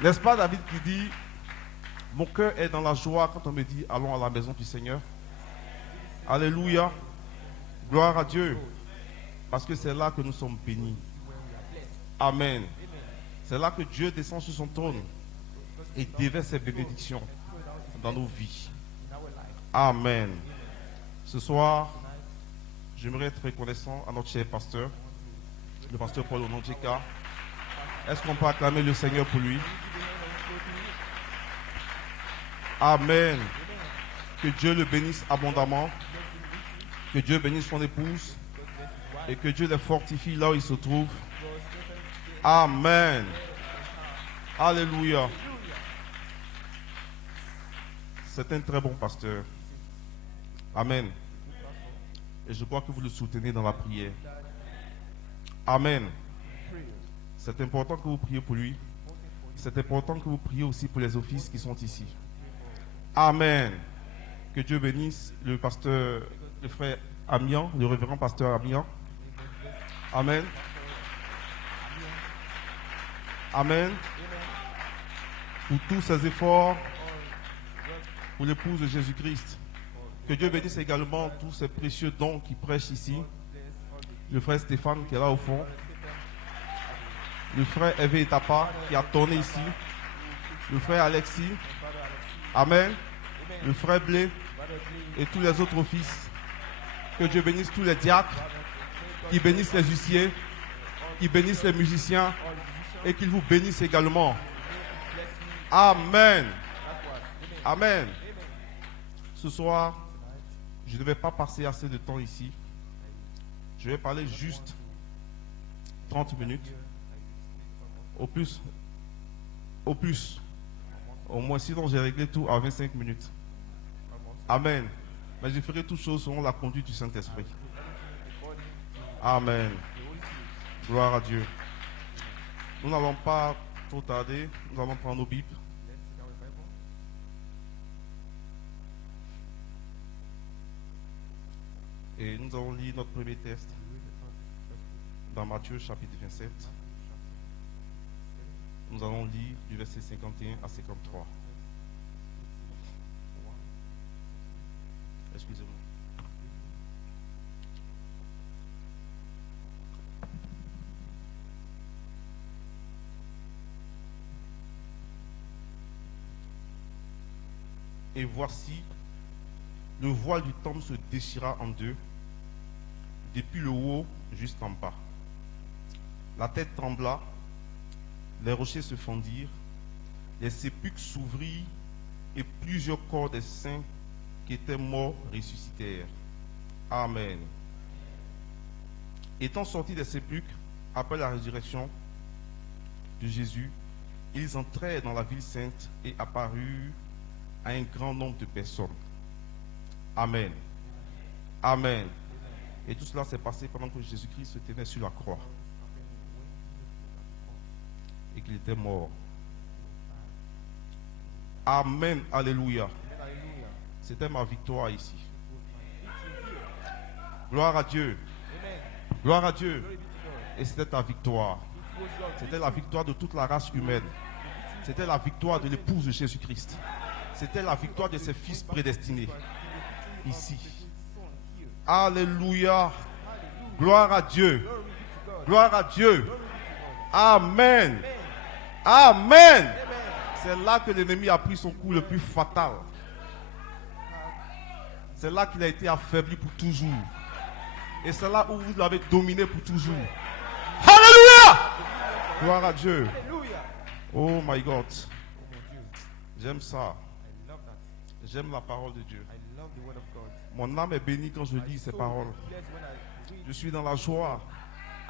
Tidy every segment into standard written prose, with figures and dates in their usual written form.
N'est-ce pas David qui dit, mon cœur est dans la joie quand on me dit, allons à la maison du Seigneur. Alléluia. Gloire à Dieu. Parce que c'est là que nous sommes bénis. Amen. C'est là que Dieu descend sur son trône et déverse ses bénédictions dans nos vies. Amen. Ce soir, j'aimerais être reconnaissant à notre cher pasteur, le pasteur Paul Ononjeka. Est-ce qu'on peut acclamer le Seigneur pour lui? Amen. Que Dieu le bénisse abondamment. Que Dieu bénisse son épouse. Et que Dieu les fortifie là où il se trouve. Amen. Alléluia. C'est un très bon pasteur. Amen. Et je crois que vous le soutenez dans la prière. Amen. C'est important que vous priez pour lui. C'est important que vous priez aussi pour les offices qui sont ici. Amen. Que Dieu bénisse le pasteur, le frère Amian, le révérend pasteur Amian. Amen. Amen. Pour tous ses efforts pour l'épouse de Jésus-Christ. Que Dieu bénisse également tous ces précieux dons qui prêchent ici. Le frère Stéphane qui est là au fond. Le frère Hervé Etapa qui a tourné ici. Le frère Alexis. Amen. Le frère Blé et tous les autres offices. Que Dieu bénisse tous les diacres, qui bénissent les huissiers, qui bénissent les musiciens et qu'il vous bénisse également. Amen. Amen. Ce soir, je ne vais pas passer assez de temps ici. Je vais parler juste 30 minutes. Au plus. Au moins, sinon j'ai réglé tout à 25 minutes. Amen. Mais je ferai toutes choses selon la conduite du Saint-Esprit. Amen. Gloire à Dieu. Nous n'allons pas trop tarder. Nous allons prendre nos Bibles. Et nous allons lire notre premier texte dans Matthieu chapitre 27. Nous allons lire du verset 51 à 53. Excusez-moi. Et voici, le voile du temple se déchira en deux, depuis le haut jusqu'en bas. La terre trembla, les rochers se fendirent, les sépulcres s'ouvrirent et plusieurs corps des saints qui étaient morts ressuscitèrent. Amen. Étant sortis des sépulcres après la résurrection de Jésus, ils entrèrent dans la ville sainte et apparurent à un grand nombre de personnes. Amen. Amen. Et tout cela s'est passé pendant que Jésus-Christ se tenait sur la croix et qu'il était mort. Amen. Alléluia. C'était ma victoire ici. Gloire à Dieu. Gloire à Dieu. Et c'était ta victoire. C'était la victoire de toute la race humaine. C'était la victoire de l'épouse de Jésus-Christ. C'était la victoire de ses fils prédestinés. Ici. Alléluia. Gloire à Dieu. Gloire à Dieu. Amen. Amen. C'est là que l'ennemi a pris son coup le plus fatal. C'est là qu'il a été affaibli pour toujours. Et c'est là où vous l'avez dominé pour toujours. Alléluia. Gloire à Dieu. Oh my God. J'aime ça. J'aime la parole de Dieu. Mon âme est bénie quand je lis ces paroles. Je suis dans la joie.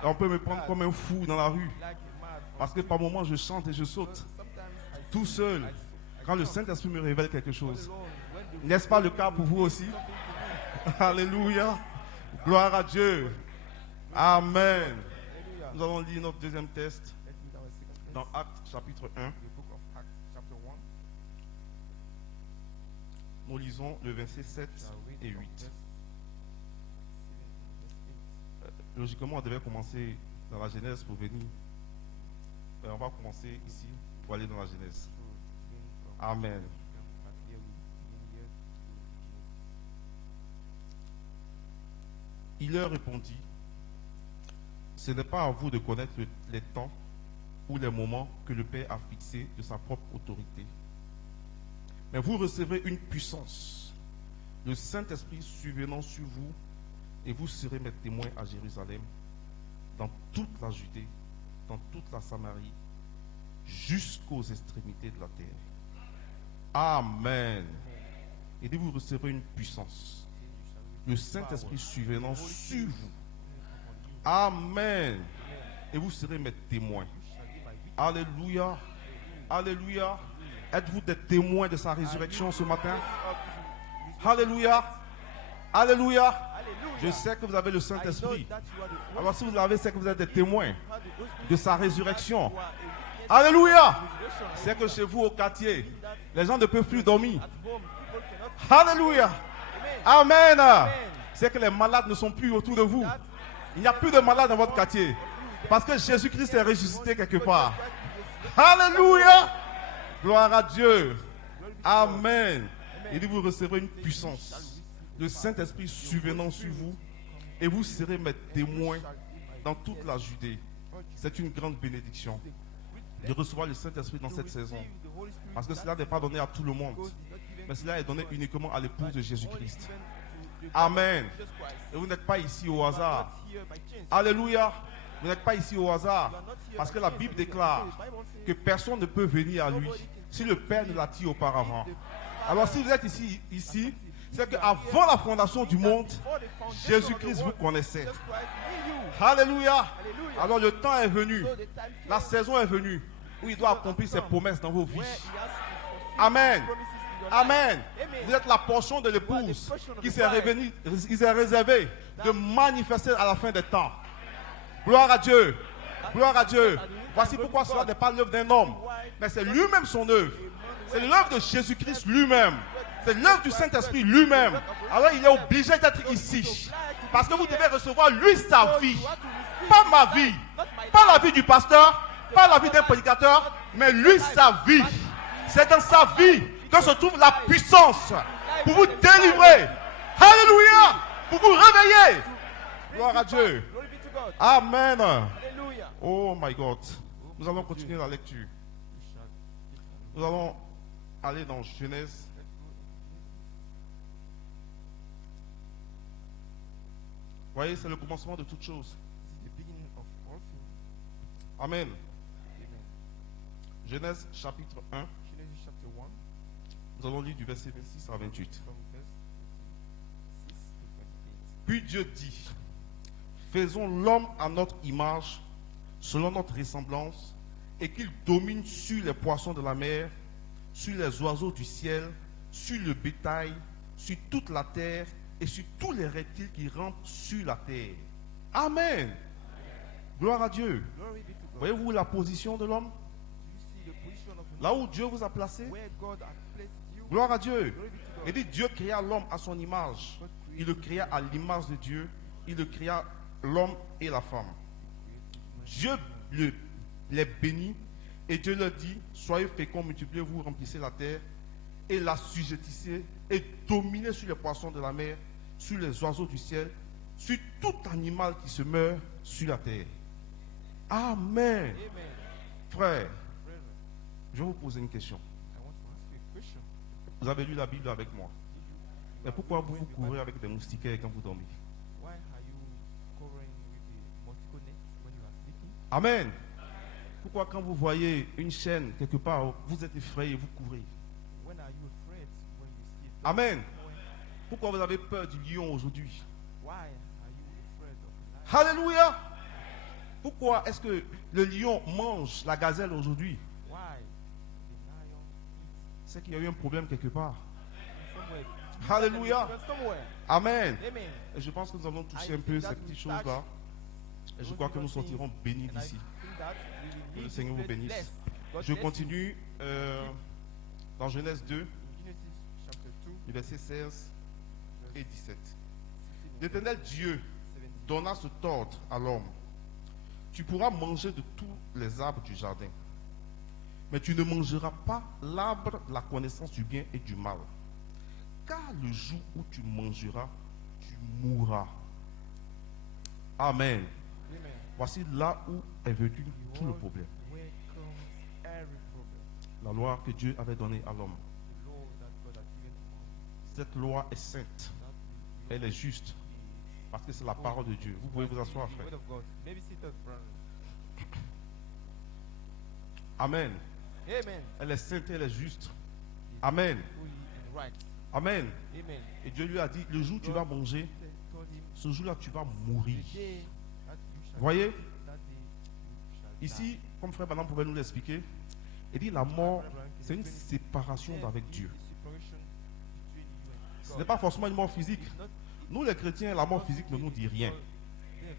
Et on peut me prendre comme un fou dans la rue. Parce que par moments je chante et je saute. Tout seul. Quand le Saint-Esprit me révèle quelque chose. N'est-ce pas le cas pour vous aussi? Alléluia. Gloire à Dieu. Amen. Nous allons lire notre deuxième texte dans Actes chapitre 1. Nous lisons le verset 7 et 8. Logiquement, on devait commencer dans la Genèse pour venir. On va commencer ici pour aller dans la Genèse. So it's been from Amen. but here we've been here to Genesis. Il leur répondit, ce n'est pas à vous de connaître les temps ou les moments que le Père a fixés de sa propre autorité. Mais vous recevrez une puissance, le Saint-Esprit survenant sur vous, et vous serez mes témoins à Jérusalem, dans toute la Judée, dans toute la Samarie, jusqu'aux extrémités de la terre. Amen. Et vous recevrez une puissance, le Saint-Esprit survenant sur vous. Amen. Et vous serez mes témoins. Alléluia. Alléluia. Êtes-vous des témoins de sa résurrection ce matin? Alléluia. Alléluia. Je sais que vous avez le Saint-Esprit. Alors si vous l'avez, c'est que vous êtes des témoins de sa résurrection. Alléluia. C'est que chez vous au quartier, les gens ne peuvent plus dormir. Alléluia. Amen. C'est que les malades ne sont plus autour de vous. Il n'y a plus de malades dans votre quartier. Parce que Jésus-Christ est ressuscité quelque part. Alléluia. Gloire à Dieu. Amen. Il dit, vous recevrez une puissance, le Saint-Esprit survenant sur vous, et vous serez mes témoins dans toute la Judée. C'est une grande bénédiction de recevoir le Saint-Esprit dans cette saison. Parce que cela n'est pas donné à tout le monde, mais cela est donné uniquement à l'épouse de Jésus-Christ. Amen. Et vous n'êtes pas ici au hasard. Alléluia. Vous n'êtes pas ici au hasard. Parce que la Bible déclare que personne ne peut venir à lui si le Père ne l'attire auparavant. Alors si vous êtes ici, c'est qu'avant la fondation du monde, Jésus-Christ vous connaissait. Alléluia. Alors le temps est venu, la saison est venue, où il doit accomplir ses promesses dans vos vies. Amen. Amen. Vous êtes la portion de l'épouse qui s'est réservée de manifester à la fin des temps. Gloire à Dieu. Gloire à Dieu. Voici pourquoi cela n'est pas l'œuvre d'un homme, mais c'est lui-même son œuvre. C'est l'œuvre de Jésus-Christ lui-même. C'est l'œuvre du Saint-Esprit lui-même. Alors il est obligé d'être ici. Parce que vous devez recevoir lui sa vie. Pas ma vie. Pas la vie du pasteur. Pas la vie d'un prédicateur. Mais lui sa vie. C'est dans sa vie que se trouve la puissance pour vous délivrer. Alléluia. Pour vous réveiller. Gloire à Dieu. Amen. Oh my God. Nous allons continuer la lecture. Nous allons aller dans Genèse. Vous voyez, c'est le commencement de toutes choses. Amen. Genèse chapitre 1. Nous allons lire du verset 26 à 28. Puis Dieu dit, faisons l'homme à notre image, selon notre ressemblance, et qu'il domine sur les poissons de la mer, sur les oiseaux du ciel, sur le bétail, sur toute la terre et sur tous les reptiles qui rampent sur la terre. Amen. Gloire à Dieu. Voyez-vous la position de l'homme? Là où Dieu vous a placé? Gloire à Dieu. Il dit Dieu créa l'homme à son image. Il le créa à l'image de Dieu. Il le créa l'homme et la femme. Dieu les bénit et Dieu leur dit, soyez féconds, multipliez-vous, remplissez la terre et la sujettissez et dominez sur les poissons de la mer, sur les oiseaux du ciel, sur tout animal qui se meurt sur la terre. Amen. Frère, je vais vous poser une question. Vous avez lu la Bible avec moi. Mais pourquoi vous vous couvrez avec des moustiquaires quand vous dormez? Amen. Pourquoi quand vous voyez une chaîne quelque part, vous êtes effrayé et vous courez? Amen. Pourquoi vous avez peur du lion aujourd'hui? Alléluia. Pourquoi est-ce que le lion mange la gazelle aujourd'hui? C'est qu'il y a eu un problème quelque part. Alléluia. Amen. Et je pense que nous allons toucher un peu ces petites choses-là. Et je crois que nous sortirons bénis d'ici. Que le Seigneur vous bénisse. Je continue dans Genèse 2, les versets 16 et 17. L'Éternel Dieu donna cet ordre à l'homme. Tu pourras manger de tous les arbres du jardin, Mais tu ne mangeras pas l'arbre de la connaissance du bien et du mal. Car le jour où tu mangeras, tu mourras. Amen. Amen. Voici là où est venu tout le problème. Where comes every problem? La loi que Dieu avait donnée à l'homme. The law that God has given to man. Cette loi est sainte. That Elle est juste. Parce que c'est la parole de Dieu. Vous pouvez vous asseoir, the frère. word of God. Maybe sit us, brother. Amen. Amen. Elle est sainte et elle est juste. Amen. Holy and right. Amen. Amen. Et Dieu lui a dit, le jour où tu vas manger, Told him, ce jour-là, tu vas mourir. the day that you shall Voyez, that day you shall die. ici, comme frère Banam pouvait nous l'expliquer, il dit la mort, c'est une séparation Death avec is Dieu. the separation between you and Ce God. n'est pas forcément une mort physique. It's not- Nous, les chrétiens, la mort physique ne nous dit rien. Death.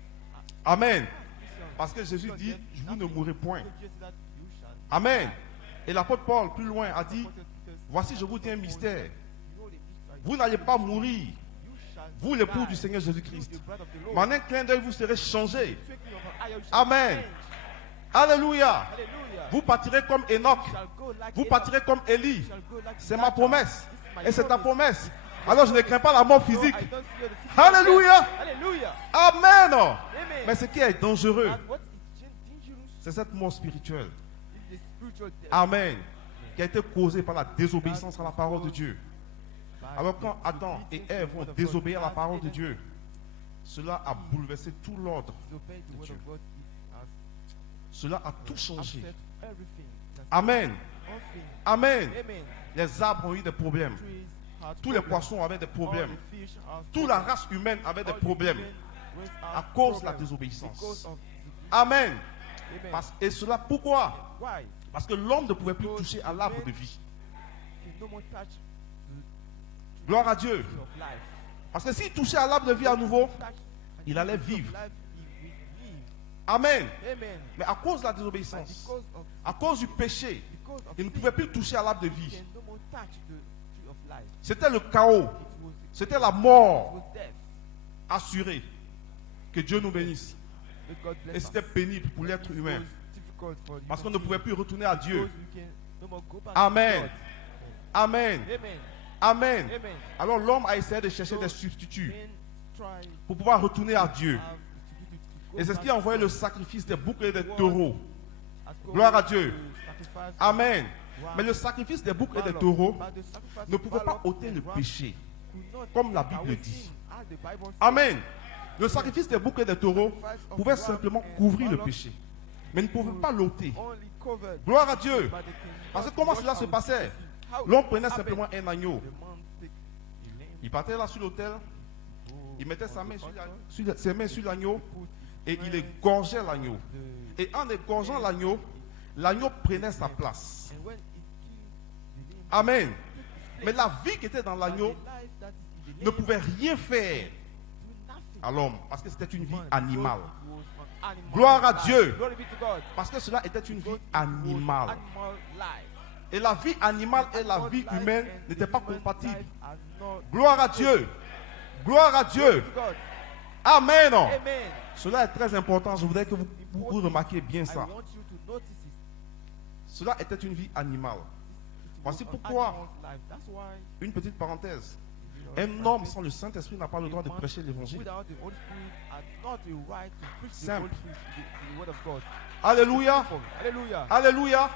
Amen. Listen. Parce que Jésus dit, vous ne mourrez point. Jesus said that you shall die. Amen. Et l'apôtre Paul, plus loin, a dit, Apostle Peter said, voici, je vous dis un mystère. you know the mystery. Vous n'allez pas mourir, You shall vous, l'époux die. du Seigneur You, Jésus-Christ. the bride of the Lord. Mais en un clin d'œil, vous serez changés. Twinkling of an eye, you shall Amen. change. Alléluia. Hallelujah. Vous partirez comme Enoch. You shall go like Vous Enoch. partirez comme Élie. You shall go like C'est ma Elijah. promesse. This is my Et c'est ta promise. promesse. Alors je ne crains pas la mort No, physique. I don't fear the physical Alléluia. death. Hallelujah. Amen. Amen. Mais ce qui est dangereux, And what is dangerous c'est cette mort spirituelle. is the spiritual death. Amen. Qui a été causée par la désobéissance à la parole de Dieu. Alors quand Adam et Ève ont désobéi à la parole de Dieu, cela a bouleversé tout l'ordre. Disobey the word Dieu. of God, it has Cela a tout changé. upset everything. That's Amen. all things. Amen. Amen. Les arbres ont eu des problèmes. Trees had Tous les problems. poissons avaient des problèmes. All the fish have Toute la problems. race humaine avait des All the problèmes human race à have cause de la problems désobéissance. because of disobedience. Amen. Amen. Et cela pourquoi? Why? Parce que l'homme ne pouvait plus toucher à l'arbre de vie. Can no more touch the Gloire à Dieu. tree of life. Parce que s'il touchait à l'arbre de vie à nouveau, Touch and il the allait tree of vivre. life, he will live. Amen. Amen. Mais à cause de la And désobéissance, because of à cause du péché, il ne sin, pouvait plus toucher à l'arbre de he vie. can no more touch the tree of life. C'était le chaos. It was, C'était la it mort was death. assurée. Que Dieu nous bénisse. May God bless Et us. c'était pénible pour l'être It humain. was difficult for Parce qu'on human ne pouvait plus retourner à beings Dieu. because we can no more go back Amen. to God. Amen. Amen. Amen. Amen. Alors l'homme a essayé de chercher des substituts Men try pour pouvoir retourner à Dieu. have to go Et c'est ce back qui a to envoyé God. le sacrifice des boucs et des taureaux. As God Gloire à to Dieu. sacrifice Amen. ram, Mais le sacrifice des boucs et des Balaam, taureaux but the sacrifice ne of pouvait pas Balaam ôter and le ram péché. could not comme la Bible away dit. sin, as the Bible says. Amen. Le sacrifice des boucs et des taureaux Sacrifice of pouvait ram simplement and couvrir le Balaam péché. Mais ne pouvait pas l'ôter. only covered, Gloire à Dieu. but they cannot Parce que comment wash cela se out passait? sin. How L'homme it prenait happened? simplement un agneau. The man take a lamb, Il partait là sur l'autel, go il mettait sa on main the sur altar, ses mains sur l'agneau put et his il hand égorgeait l'agneau. the- Et en égorgeant l'agneau, l'agneau prenait sa place. and when it killed the lamb, Amen. took his Mais place. la vie qui était dans But l'agneau the life that is in the ne lamb pouvait rien faire do nothing. à l'homme parce que c'était une vie Man, animale. because it was an animal Gloire à life. Dieu. Glory be to God. Parce que cela était une Because vie it was animale. animal life. Et la vie animale et la Animal vie life humaine and n'étaient pas human compatibles. life are not Gloire à Dieu. Gloire à Dieu. to God. Amen. Amen. Cela est très important. Je voudrais que vous remarquiez bien I ça. want you to notice it. Cela était une vie animale. It Voici was an pourquoi, animal's life. That's why une petite parenthèse, you un know, homme sans le Saint-Esprit n'a pas le droit de prêcher l'évangile. without the Holy Spirit had not the right to preach the Simple. Holy Spirit, the word of God. Alléluia. Hallelujah. Alléluia.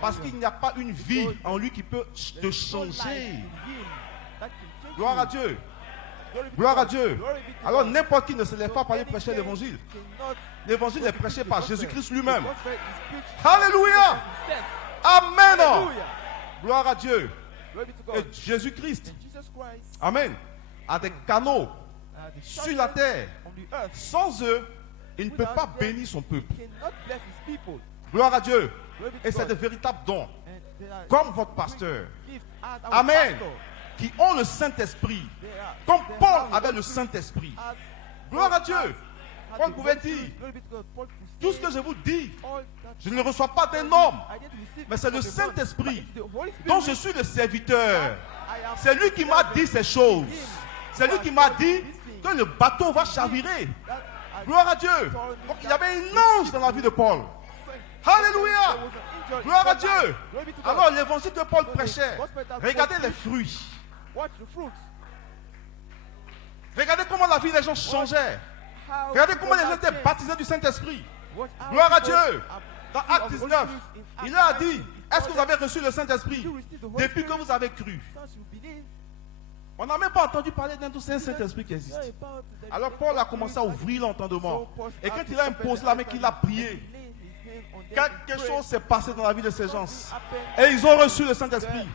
Parce qu'il n'y a pas une vie en lui qui peut te There's no life changer. in him that can change Gloire you. à Dieu. Glory be to Gloire à God. Dieu. Glory be to Alors God. n'importe qui ne se lève So pas pour aller any prêcher man l'évangile. cannot L'évangile est preach prêché the par gospel. Jésus-Christ The lui-même. gospel is preached Alléluia. himself. Amen. Hallelujah. Gloire à Dieu. Glory be to Et God. Jésus-Christ, And Jesus Christ Amen, a des canaux the sur la terre. on the earth Sans eux, il ne peut Without pas them, bénir son peuple. cannot bless his people. Gloire à Dieu. Glory be Et to c'est de God. véritables dons, And they are comme votre pasteur. gift as our Amen. pastor. Qui ont le Saint-Esprit. They are- Comme they Paul have the avait Holy le Spirit Saint-Esprit. as Gloire à Paul Dieu. has Paul the pouvait Holy Spirit. dire, Glory be to God. Paul could tout ce say que je vous dis, all that je ne le reçois pas d'un homme, I didn't receive mais c'est le from a man, Saint-Esprit but it's the Holy Spirit dont je suis le serviteur. I am C'est lui qui m'a dit ces choses. C'est lui qui m'a dit que le bateau va chavirer. that I Gloire à Dieu. Donc il y avait un ange dans la vie de Paul. Alléluia. there was an angel in Gloire à God's Dieu. life. Glory be to God. Alors l'évangile que Paul So the prêchait, gospel that regardez Paul les preached, fruits. watch the fruits. Regardez comment la vie des gens changeait. How Regardez people comment les gens are étaient changed. baptisés du Saint-Esprit. Watch how Gloire à people Dieu. are Dans full Acte of the 19, Holy Spirit in il Acts a dit, 19, est-ce que vous avez reçu le Saint-Esprit you received the Holy depuis que Spirit vous avez cru? since you believe? On n'a même pas entendu parler d'un tout Saint-Esprit qui existe. Yeah, about the Alors Paul a commencé à ouvrir l'entendement. Et quand il a imposé la main, qu'il a prié, quelque chose s'est passé dans la vie de ces gens. Et ils ont reçu le Saint-Esprit.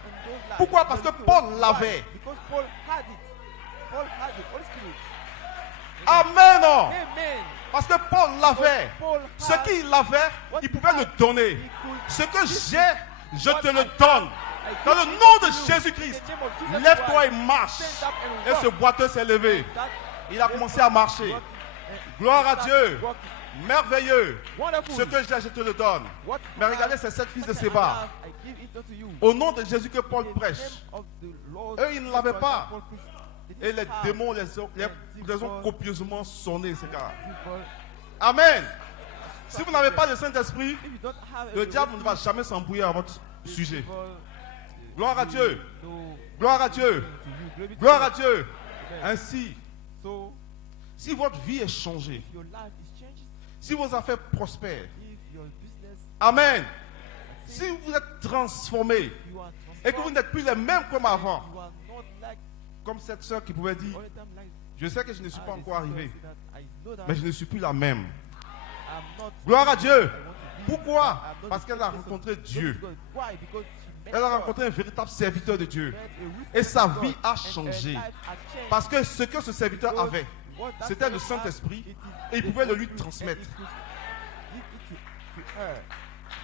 Pourquoi? Parce que Paul l'avait. Because Paul had it. Paul had it. Holy Spirit. Amen. Amen. Parce que Paul l'avait. Paul Ce had qu'il avait, il pouvait le donner. Ce que j'ai, je te le donne. Dans le nom de Jésus-Christ, lève-toi et marche. Et ce boiteux s'est levé. Il a commencé à marcher. Gloire à Dieu. Merveilleux. Ce que j'ai, je te le donne. Mais regardez, ces 7 fils de Séba. Au nom de Jésus que Paul prêche. Eux, ils ne l'avaient pas. Et les démons les ont copieusement sonnés, ces gars. Amen. Si vous n'avez pas le Saint-Esprit, le diable ne va jamais s'embrouiller à votre sujet. Gloire à Dieu. Gloire à Dieu. Gloire à Dieu. Ainsi, si votre vie est changée, si vos affaires prospèrent, amen. Si vous êtes transformés et que vous n'êtes plus les mêmes comme avant, comme cette soeur qui pouvait dire, je sais que je ne suis pas encore arrivé, mais je ne suis plus la même. Gloire à Dieu. Pourquoi? Parce qu'elle a rencontré Dieu. Elle a rencontré un véritable serviteur de Dieu. Et sa vie a changé. Parce que ce que ce serviteur avait, c'était le Saint-Esprit. Et il pouvait le lui transmettre.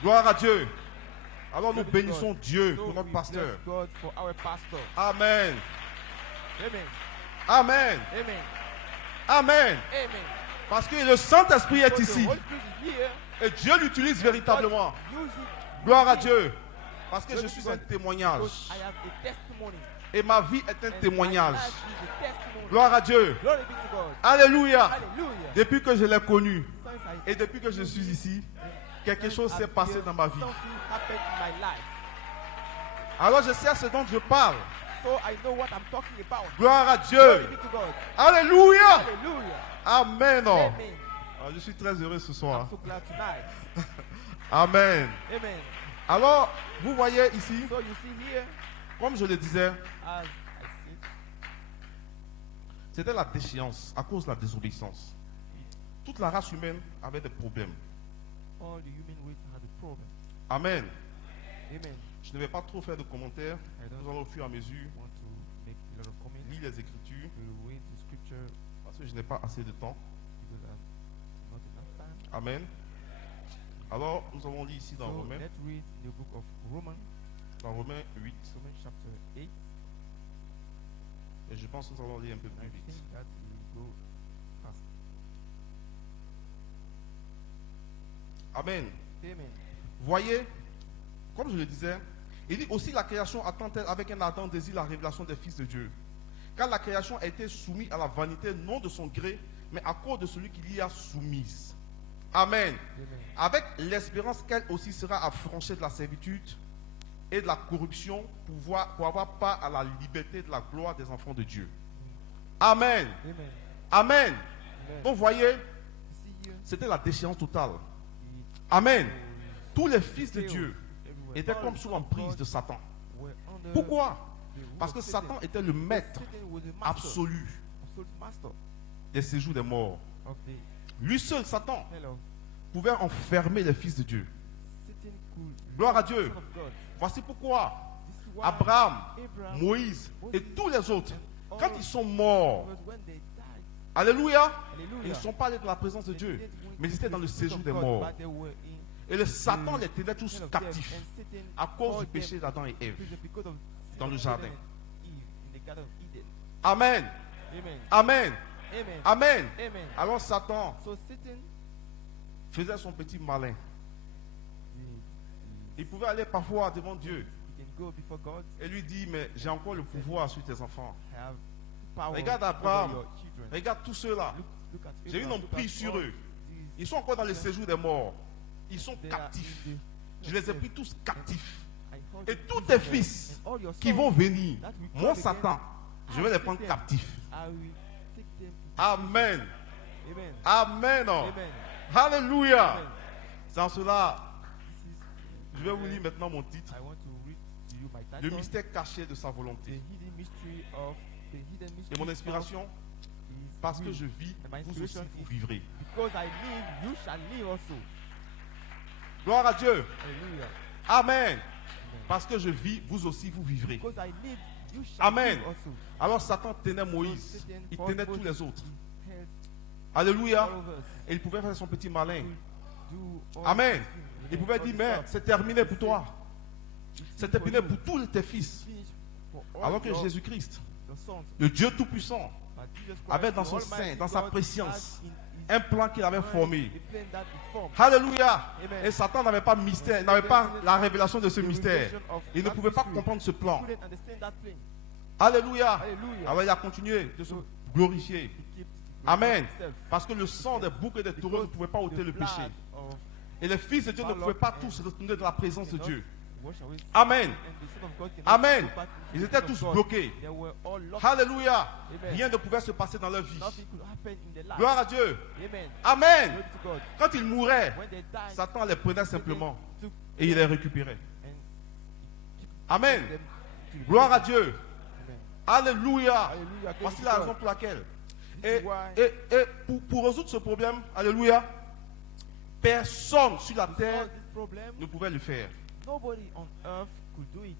Gloire à Dieu. Alors nous bénissons Dieu pour notre pasteur. Amen. Amen. Amen. Parce que le Saint-Esprit est ici. Et Dieu l'utilise véritablement. Gloire à Dieu. Parce que je suis un témoignage. Et ma vie est un témoignage. Gloire à Dieu. Alléluia. Depuis que je l'ai connu et depuis que je suis ici, quelque chose s'est passé dans ma vie. Alors je sais ce dont je parle. Gloire à Dieu. Alléluia. Amen. Alors, je suis très heureux ce soir. Amen. Alors, vous voyez ici, comme je le disais, c'était la déchéance à cause de la désobéissance. Toute la race humaine avait des problèmes. Amen. Je ne vais pas trop faire de commentaires. Nous allons au fur et à mesure lire les Écritures parce que je n'ai pas assez de temps. Amen. Alors, nous allons lire ici dans Romains. Dans Romains 8. Et je pense que nous allons lire un peu plus vite. Amen. Voyez, comme je le disais, il dit aussi la création attend-elle avec un ardent désir la révélation des fils de Dieu. Car la création a été soumise à la vanité, non de son gré, mais à cause de celui qui l'y a soumise. Amen. Avec l'espérance qu'elle aussi sera affranchie de la servitude et de la corruption pour avoir part à la liberté de la gloire des enfants de Dieu. Amen. Amen. Donc voyez, c'était la déchéance totale. Amen. Tous les fils de Dieu étaient comme sous l'emprise de Satan. Pourquoi? Parce que Satan était le maître absolu des séjours des morts. Lui seul, Satan, pouvait enfermer les fils de Dieu. Gloire à Dieu. Voici pourquoi Abraham, Moïse et tous les autres, quand ils sont morts, alléluia, ils ne sont pas allés dans la présence de Dieu, mais ils étaient dans le séjour des morts. Et le Satan les tenait tous captifs à cause du péché d'Adam et Ève dans le jardin. Amen. Amen. Amen. Alors Satan faisait son petit malin. Il pouvait aller parfois devant Dieu et lui dire, mais j'ai encore le pouvoir sur tes enfants. Regarde Abraham, regarde tous ceux-là. J'ai une emprise sur eux. Ils sont encore dans le séjour des morts. Ils sont They are captifs. in Je les ai pris tous captifs. I hold Et them tous tes prisoner. fils And all your qui sons vont venir, that will mon come Satan, again, je vais les prendre captifs. I will take them to Amen. Amen. Amen. Amen. Alléluia. Amen. Sans cela, This is je vais vous lire maintenant mon titre. I want to read to you my Le title. mystère caché de sa The volonté. hidden mystery of the hidden mystery. Et mon of inspiration, his parce que will. je vis, And my vous aussi inspiration vous is vivrez. because I live, you shall live also. Gloire à Dieu. Hallelujah. Amen. Parce que je vis, vous aussi vous vivrez. Because I live, you shall Amen. live also. Alors Satan tenait Moïse. So Satan Il fought tenait tous Moses. les autres. He held Alléluia. all of us. Et il pouvait faire son petit malin. Do all Amen. these things. Il Amen. pouvait All dire, this mais stuff. c'est terminé pour toi. It's C'est for terminé you. pour tous tes fils. Finish for all Alors que your Jésus-Christ, sons. le Dieu Tout-Puissant, But Jesus Christ, avait dans the son Almighty sein, dans sa God, préscience, has in his un plan qu'il avait mind formé. the plan that he formed. Alléluia. Amen. Et Satan n'avait pas mystère, n'avait pas la révélation de ce The mystère. revelation of Il ne that pouvait pas mystery. comprendre ce plan. Couldn't understand that plan. Alléluia. Hallelujah. Alors il a continué de se glorifier. He kept Amen. himself. Parce que le sang des boucs et des taureaux ne pouvait pas ôter The le péché. blood of Et les fils de Dieu ne pouvaient pas tous retourner dans la présence de cannot Dieu. wash away sin, Amen. and the Son of God cannot Amen. go back into Ils the étaient Son of tous God. bloqués. They were all lost. Alléluia. Amen. Rien ne pouvait se passer dans leur vie. Nothing could happen in their life. Gloire à Dieu. Amen. Amen. Glory to God. Quand ils mouraient, When they died, Satan les prenait simplement took et il les récupérait. and Amen. them to the Gloire à place. Dieu. Amen. Alléluia. Hallelujah. Glory Voici to la God. raison pour laquelle. This Et, is why pour résoudre ce problème, alléluia, personne sur la to terre solve this problem, ne pouvait le faire. nobody on earth could do it.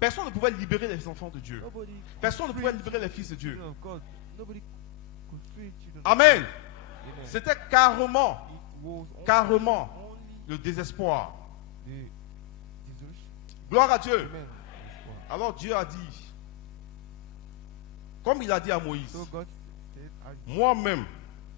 Personne ne pouvait libérer les enfants de Dieu. Nobody could Personne ne free pouvait libérer les fils de Dieu. children of God. Nobody could free children of Amen. God. Amen. C'était carrément, It was carrément only le désespoir. the dissolution. Gloire à Dieu. Amen. This Alors Dieu a dit, comme il a dit à Moïse, one. So God said, moi-même,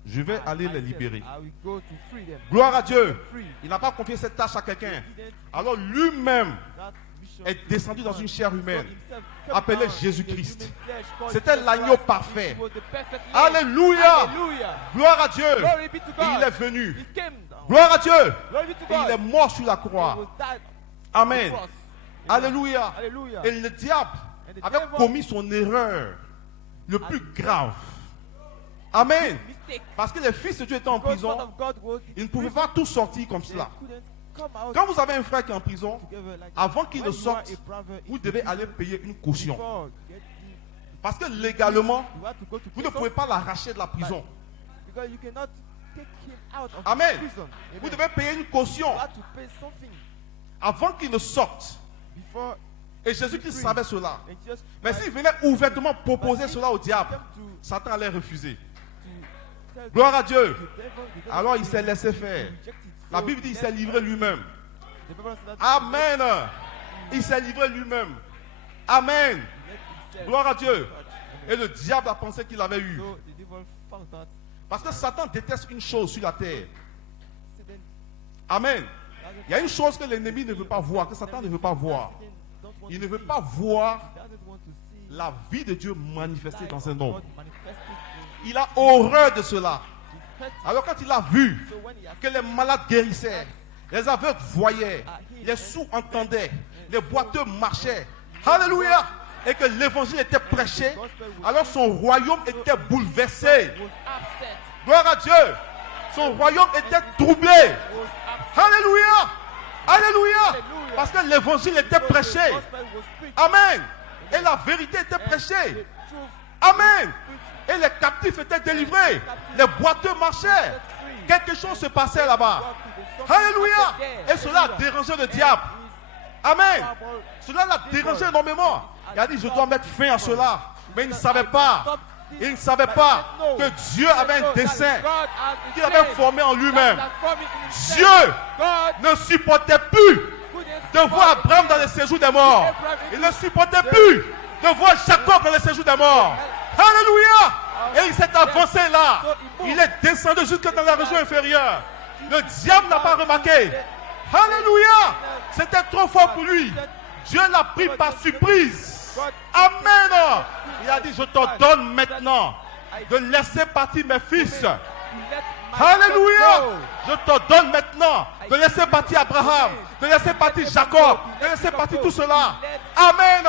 je vais aller les myself, libérer. I will go to free them. Gloire à Dieu. Free. Il n'a pas confié cette tâche à quelqu'un. He didn't Alors lui-même that mission est descendu dans une chair humaine, God himself came appelé down in Jésus-Christ. the human flesh called C'était Jesus l'agneau Christ. parfait. It was the perfect lamb. Alléluia. Hallelujah. Gloire à Dieu. Glory be to Et il God. est venu. He came down. Gloire à Dieu. Glory be to Et il est God. mort sur la He croix. was died Amen. on the cross. Amen. Alléluia. Hallelujah. Et le diable And the avait devil commis son erreur le plus grave. Amen. Mistake. Parce que les fils de Dieu étaient en Because Son prison, of God was ils ne pouvaient pas tous sortir comme they cela. couldn't come out Quand vous avez un frère qui est en prison, together like avant that. qu'il When ne you are sorte, a brother vous in devez prison, aller payer une caution. before getting- Parce que légalement, you have to go to vous ne prison pouvez pas l'arracher de la prison. because you cannot take him out of Amen. prison. Vous Amen. devez payer une caution You have to pay something avant qu'il ne sorte. before. Et Jésus-Christ savait cela. And just Mais s'il venait ouvertement proposer cela au diable, Satan allait refuser. Gloire à Dieu. Alors il s'est laissé faire. La Bible dit qu'il s'est livré lui-même. Amen. Il s'est livré lui-même. Amen. Gloire à Dieu. Et le diable a pensé qu'il avait eu. So the devil found out Parce que Satan déteste une chose sur la terre. Satan Amen. Il y a une chose que l'ennemi ne veut pas voir, que Satan ne veut pas voir. Il ne veut pas voir la vie de Dieu manifestée dans un homme. Il a horreur de cela. Alors quand il a vu que les malades guérissaient, les aveugles voyaient, les sourds entendaient, les boiteux marchaient, alléluia, et que l'évangile était prêché, alors son royaume était bouleversé. Gloire à Dieu. Son royaume était troublé. Alléluia. Alléluia. Parce que l'évangile était prêché. Amen. Et la vérité était prêchée. Amen. Et les captifs étaient délivrés. Les boiteux marchaient. Quelque chose se passait là-bas. Alléluia. Et cela a dérangé le diable. Amen. Cela l'a dérangé énormément. Il a dit, je dois mettre fin à cela. Mais il ne savait pas. Il ne savait pas que Dieu avait un dessein qu'il avait formé en lui-même. Dieu ne supportait plus de voir Abraham dans le séjour des morts. Il ne supportait plus de voir Jacob dans le séjour des morts. Alléluia. Et il s'est avancé là. Il est descendu jusque dans la région inférieure. Le diable n'a pas remarqué. Alléluia. C'était trop fort pour lui. Dieu l'a pris par surprise. Amen. Il a dit, je t'ordonne maintenant de laisser partir mes fils Alléluia. Je te donne maintenant de laisser partir Abraham, de laisser partir Jacob, de laisser partir tout cela. Amen.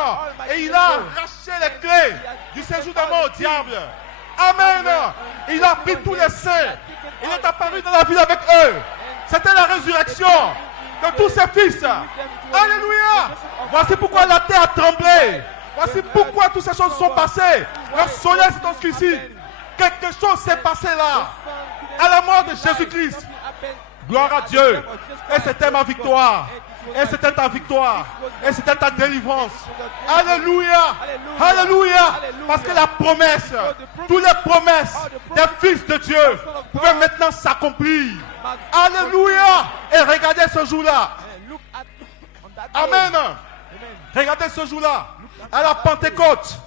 Et il a arraché les clés du séjour de mort au diable. Amen. Il a pris tous les saints. Il est apparu dans la ville avec eux. C'était la résurrection de tous ses fils. Alléluia. Voici pourquoi la terre a tremblé. Voici pourquoi toutes ces choses sont passées. Le soleil s'est obscurci. Quelque chose s'est passé là. À la mort de Jésus-Christ. Gloire à Dieu. Et c'était ma victoire. Et c'était ta victoire. Et c'était ta délivrance. Alléluia. Alléluia. Parce que la promesse, toutes les promesses des fils de Dieu pouvaient maintenant s'accomplir. Alléluia. Et regardez ce jour-là. Amen. Regardez ce jour-là. À la Pentecôte.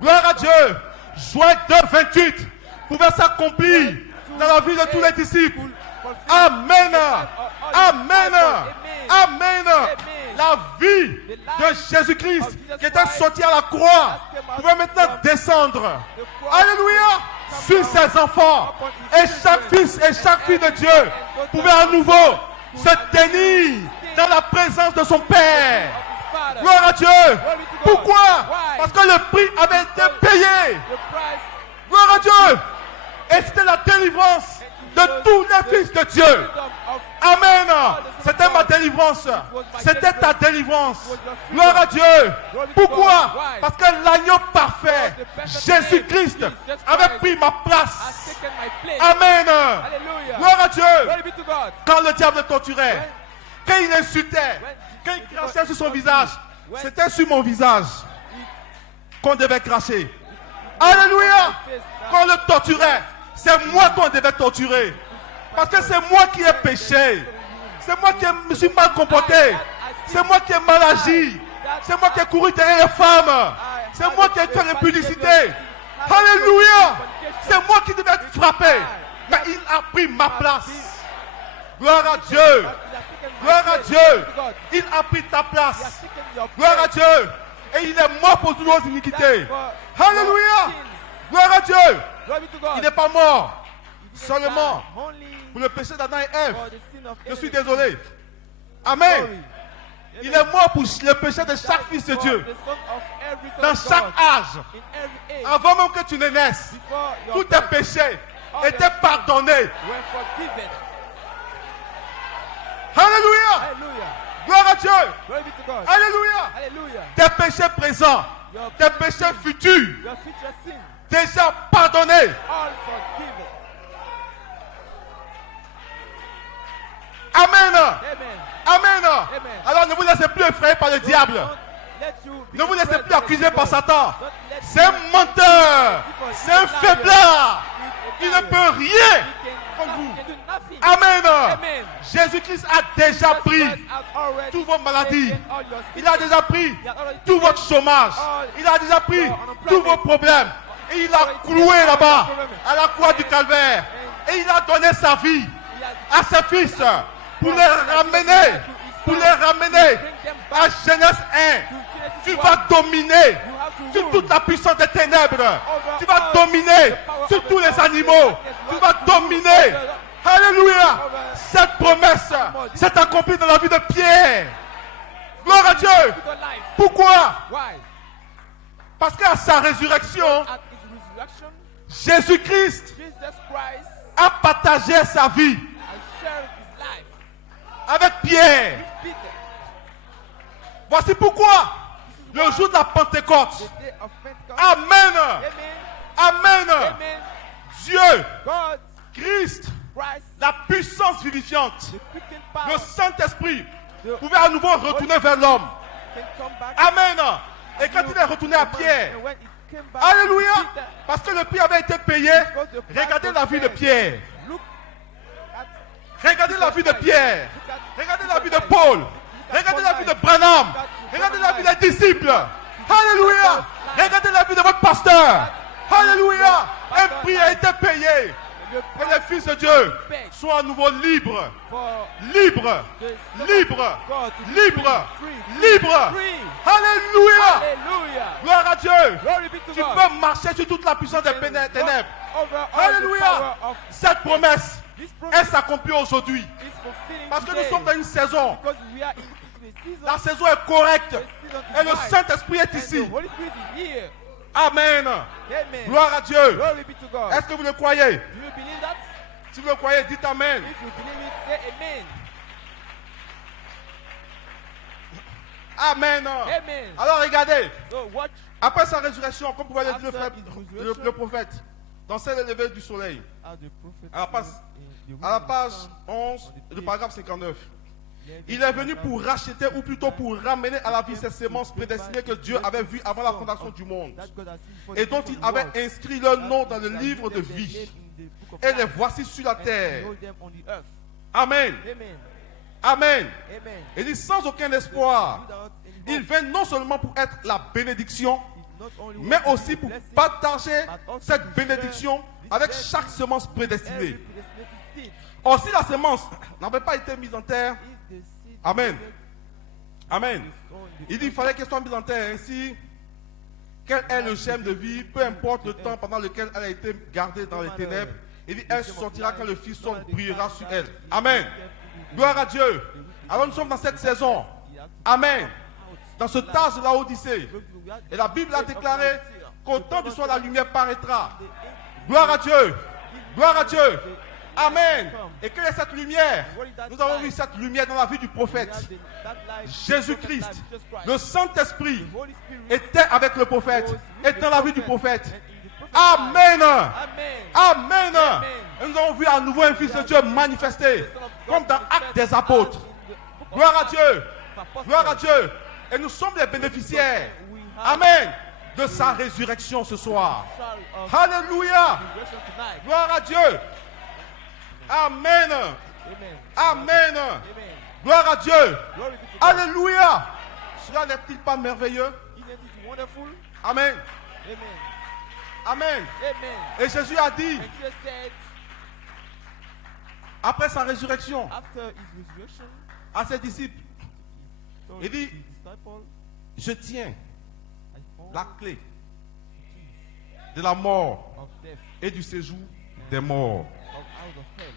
Gloire à Dieu. Juin 2, 28 pouvait s'accomplir dans la vie de tous les disciples. Amen. Amen. Amen. La vie de Jésus-Christ qui était sorti à la croix pouvait maintenant descendre. Alléluia. Sur ses enfants. Et chaque fils et chaque fille de Dieu pouvait à nouveau se tenir dans la présence de son Père. Gloire à Dieu. Pourquoi? Parce que le prix avait été payé. Gloire à Dieu. Et c'était la délivrance de tous les fils de Dieu. Amen. C'était ma délivrance. C'était ta délivrance. Gloire à Dieu. Pourquoi? Parce que l'agneau parfait, Jésus-Christ, avait pris ma place. Amen. Gloire à Dieu. Quand le diable torturait, quand il insultait, quand il crachait sur son visage, c'était sur mon visage qu'on devait cracher. Alléluia. Quand on le torturait, c'est moi qu'on devait torturer. Parce que c'est moi qui ai péché. C'est moi qui me suis mal comporté. C'est moi qui ai mal agi. C'est moi qui ai couru derrière les femmes. C'est moi qui ai fait l'impudicité. Alléluia. C'est moi qui devais être frappé. Mais il a pris ma place. Gloire à Dieu. Gloire à Dieu. Il a pris ta place. Gloire à Dieu. Et il est mort pour toutes nos iniquités. Alléluia. Gloire à Dieu. Il n'est pas mort seulement pour le péché d'Adam et Ève. Je suis désolé. Amen. Il est mort pour le péché de chaque fils de Dieu. Dans chaque âge. Avant même que tu ne naisses, tous tes péchés étaient pardonnés. Alléluia. Gloire à Dieu. Alléluia. Tes péchés présents, tes péchés futurs, déjà pardonnés. Amen. Amen. Alors ne vous laissez plus effrayer par le diable. Ne vous laissez plus accuser par Satan. C'est un menteur. C'est un faiblard. Il ne peut rien contre vous. Amen. Jésus-Christ a déjà pris toutes vos maladies. Il a déjà pris tout votre chômage. Il a déjà pris tous vos problèmes. Et il a cloué là-bas à la croix du calvaire. Et il a donné sa vie à ses fils pour les ramener à Genèse 1. Tu vas dominer sur toute la puissance des ténèbres. Tu vas dominer sur tous les animaux. Tu vas dominer. Alléluia. Cette promesse s'est accomplie dans la vie de Pierre. Gloire à Dieu. Pourquoi? Parce qu'à sa résurrection, Jésus-Christ a partagé sa vie avec Pierre. Voici pourquoi le jour de la Pentecôte. Amen. Amen. Dieu, Christ, la puissance vivifiante, le Saint-Esprit pouvait à nouveau retourner vers l'homme. Amen. Et quand il est retourné à Pierre, alléluia, parce que le prix avait été payé, regardez la vie de Pierre. Regardez la vie de Pierre. Regardez la vie de Paul. Regardez la vie de Branham. Regardez la vie des disciples. Alléluia. Regardez la vie de votre pasteur. Alléluia. Un prix a été payé. Et les fils de Dieu sont à nouveau libres. Libres. Libres. Libres. Libres. Alléluia. Gloire à Dieu. Tu peux marcher sur toute la puissance des ténèbres. over all the Alléluia. power of Cette promesse, this elle promise s'accomplit aujourd'hui. is fulfilling Parce que nous today. sommes dans une saison. Because we are in the season. La saison est correcte. The season is Et le right. Saint-Esprit est And ici. the Holy Spirit is here. Amen. Amen. Gloire à Dieu. Glory be to God. Est-ce que vous le croyez? Do you believe that? Si vous le croyez, dites Amen. If you believe it, say amen. Amen. Amen. Alors regardez. So watch Après sa résurrection, comme pouvait le dire le, After frère- his le- resurrection, le prophète, dans celle levée du soleil, how the prophet à la page, in the à la womb of page the sun, 11 du paragraphe 59. there Il est venu pour racheter, ou plutôt pour ramener à la vie ces semences prédestinées que Dieu avait vues avant la fondation du monde, that God has seen before et the dont foundation il of the avait world. inscrit leur nom That dans le he has livre de written their vie. name in the book of Et les life, voici sur la and terre. behold them on the earth. Amen. Amen. Amen. Amen. Il dit sans aucun espoir. Without any Il hope, vient non seulement pour être la bénédiction, it's not only mais one to aussi be pour blessing, partager but also cette to bénédiction share this avec blessing chaque semence every prédestinée. predestinated seed. Or, si la semence n'avait pas été mise en terre, If the seed Amen. planted Amen. is on the Il dit qu'il fallait qu'elle soit mise en terre ainsi. Quel est le germe de vie, peu importe le temps pendant lequel elle a été gardée dans les ténèbres, il dit elle sortira quand le Fils son brillera sur elle. Amen. Gloire à Dieu. Alors nous sommes dans cette saison. Amen. Dans ce tâche de la Odyssée. Et la Bible a déclaré qu'au temps du soir la lumière paraîtra. Gloire à Dieu. Gloire à Dieu. Amen. Et quelle est cette lumière? Nous avons vu cette lumière dans la vie du prophète. Jésus-Christ, le Saint-Esprit, était avec le prophète, est dans la vie du prophète. Amen. Amen. Et nous avons vu à nouveau un Fils de Dieu manifesté, comme dans Actes des Apôtres. Gloire à Dieu. Gloire à Dieu. Et nous sommes les bénéficiaires. Amen. De sa résurrection ce soir. Alléluia. Gloire à Dieu. Amen. Amen. Gloire à Dieu. Alléluia. Cela n'est-il pas merveilleux? Isn't it wonderful? Amen. Amen. Amen. Amen. Et Jésus a dit, And Jesus said, après sa résurrection, after his resurrection, à ses disciples, told il dit, his disciples, je tiens I hold la clé de la mort of death, et du séjour des morts. of out of hell.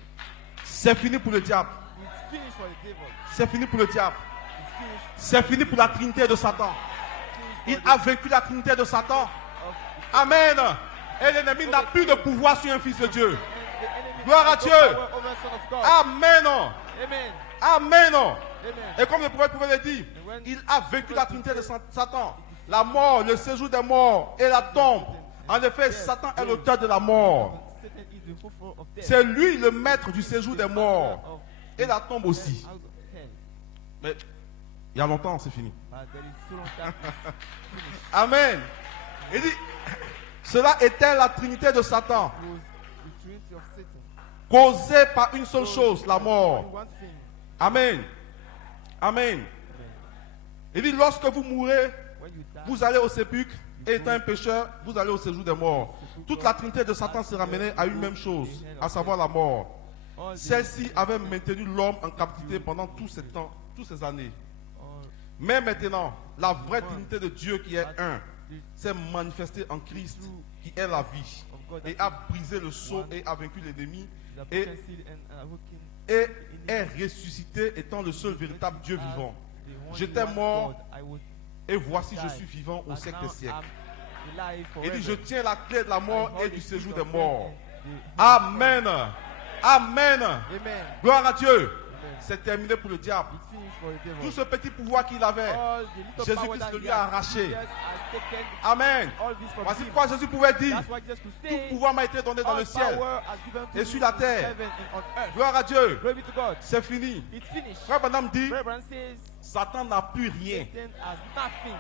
C'est fini pour le diable. It's finished for the devil. C'est fini pour le diable. It's finished. C'est fini pour la trinité de Satan. Il a vaincu la trinité de Satan. Of Amen. Et l'ennemi n'a plus de pouvoir sur un fils de Dieu. and the enemy Gloire à has no Dieu. power over the Son of God. Amen. Amen. Amen. Amen. Et comme le prophète pouvait le dire, il a vaincu la trinité de Satan. La mort, le séjour des morts et la tombe. En effet, Satan est l'auteur de la mort. Satan is the fulfiller of death. C'est lui le maître du séjour des morts. Of Et la tombe aussi. out of hell. Mais il y a longtemps, c'est fini. But there is so long that it's finished. Amen. Il dit, cela était la trinité de Satan, It was the trinity of Satan. causée par une seule chose, la mort. Only one thing. Amen. Amen. Il dit, lorsque vous mourrez, When you die, vous allez au sépulcre, et étant un pécheur, vous allez au séjour des morts. Toute la trinité de Satan se ramenait à une même chose, à savoir la mort. all the- Celle-ci avait maintenu l'homme en captivité pendant tous ces temps, toutes ces années. all Mais maintenant, la vraie trinité de Dieu qui est un, s'est manifestée en Christ, qui est la vie, of God et that a brisé le sceau et a vaincu l'ennemi, the et, potency and awakening et est ressuscité étant le seul véritable Dieu vivant. the only J'étais one mort, God. I was et voici je suis vivant au but siècle now des siècles. I'm alive Il dit, je forever. tiens la clé de la mort I et hold du the séjour key des of morts. death and the- Amen. Amen. Amen. Gloire à Dieu. Amen. C'est terminé pour le diable. It's finished for the devil. Tout ce petit pouvoir qu'il avait, All the little Jésus-Christ power that le he lui a has, arraché. Jesus has taken Amen. all this from Voici him. pourquoi Jésus pouvait dire, That's why Jesus could tout say, pouvoir m'a été donné dans all le ciel power has given to et me sur la in terre. heaven and on earth. Gloire à Dieu. Glory be to God. C'est fini. It's finished. Frère Branham dit, Reverend says, Satan n'a plus rien. Satan has nothing.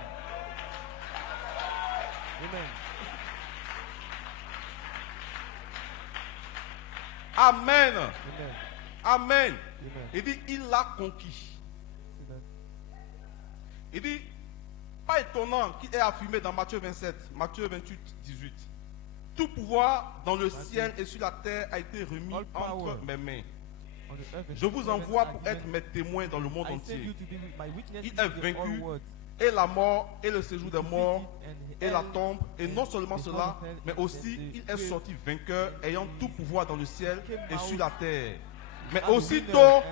Amen. Amen. Amen. Amen. Amen. Il dit, il l'a conquis. See that? Il dit, pas étonnant qu'il ait affirmé dans Matthieu 27, Matthieu 28, 18. Tout pouvoir dans le ciel et sur la terre a été remis All power entre mes mains. On the earth and Je vous heaven envoie are pour given. être mes témoins dans le monde I send entier. you to be my witnesses Il est in all vaincu world. et la mort et le séjour des morts and et la hell, tombe. Et and non seulement the cela, hell, mais and aussi the il est grave. sorti vainqueur, ayant tout pouvoir dans le ciel et sur la terre. Mais As a winner aussitôt, and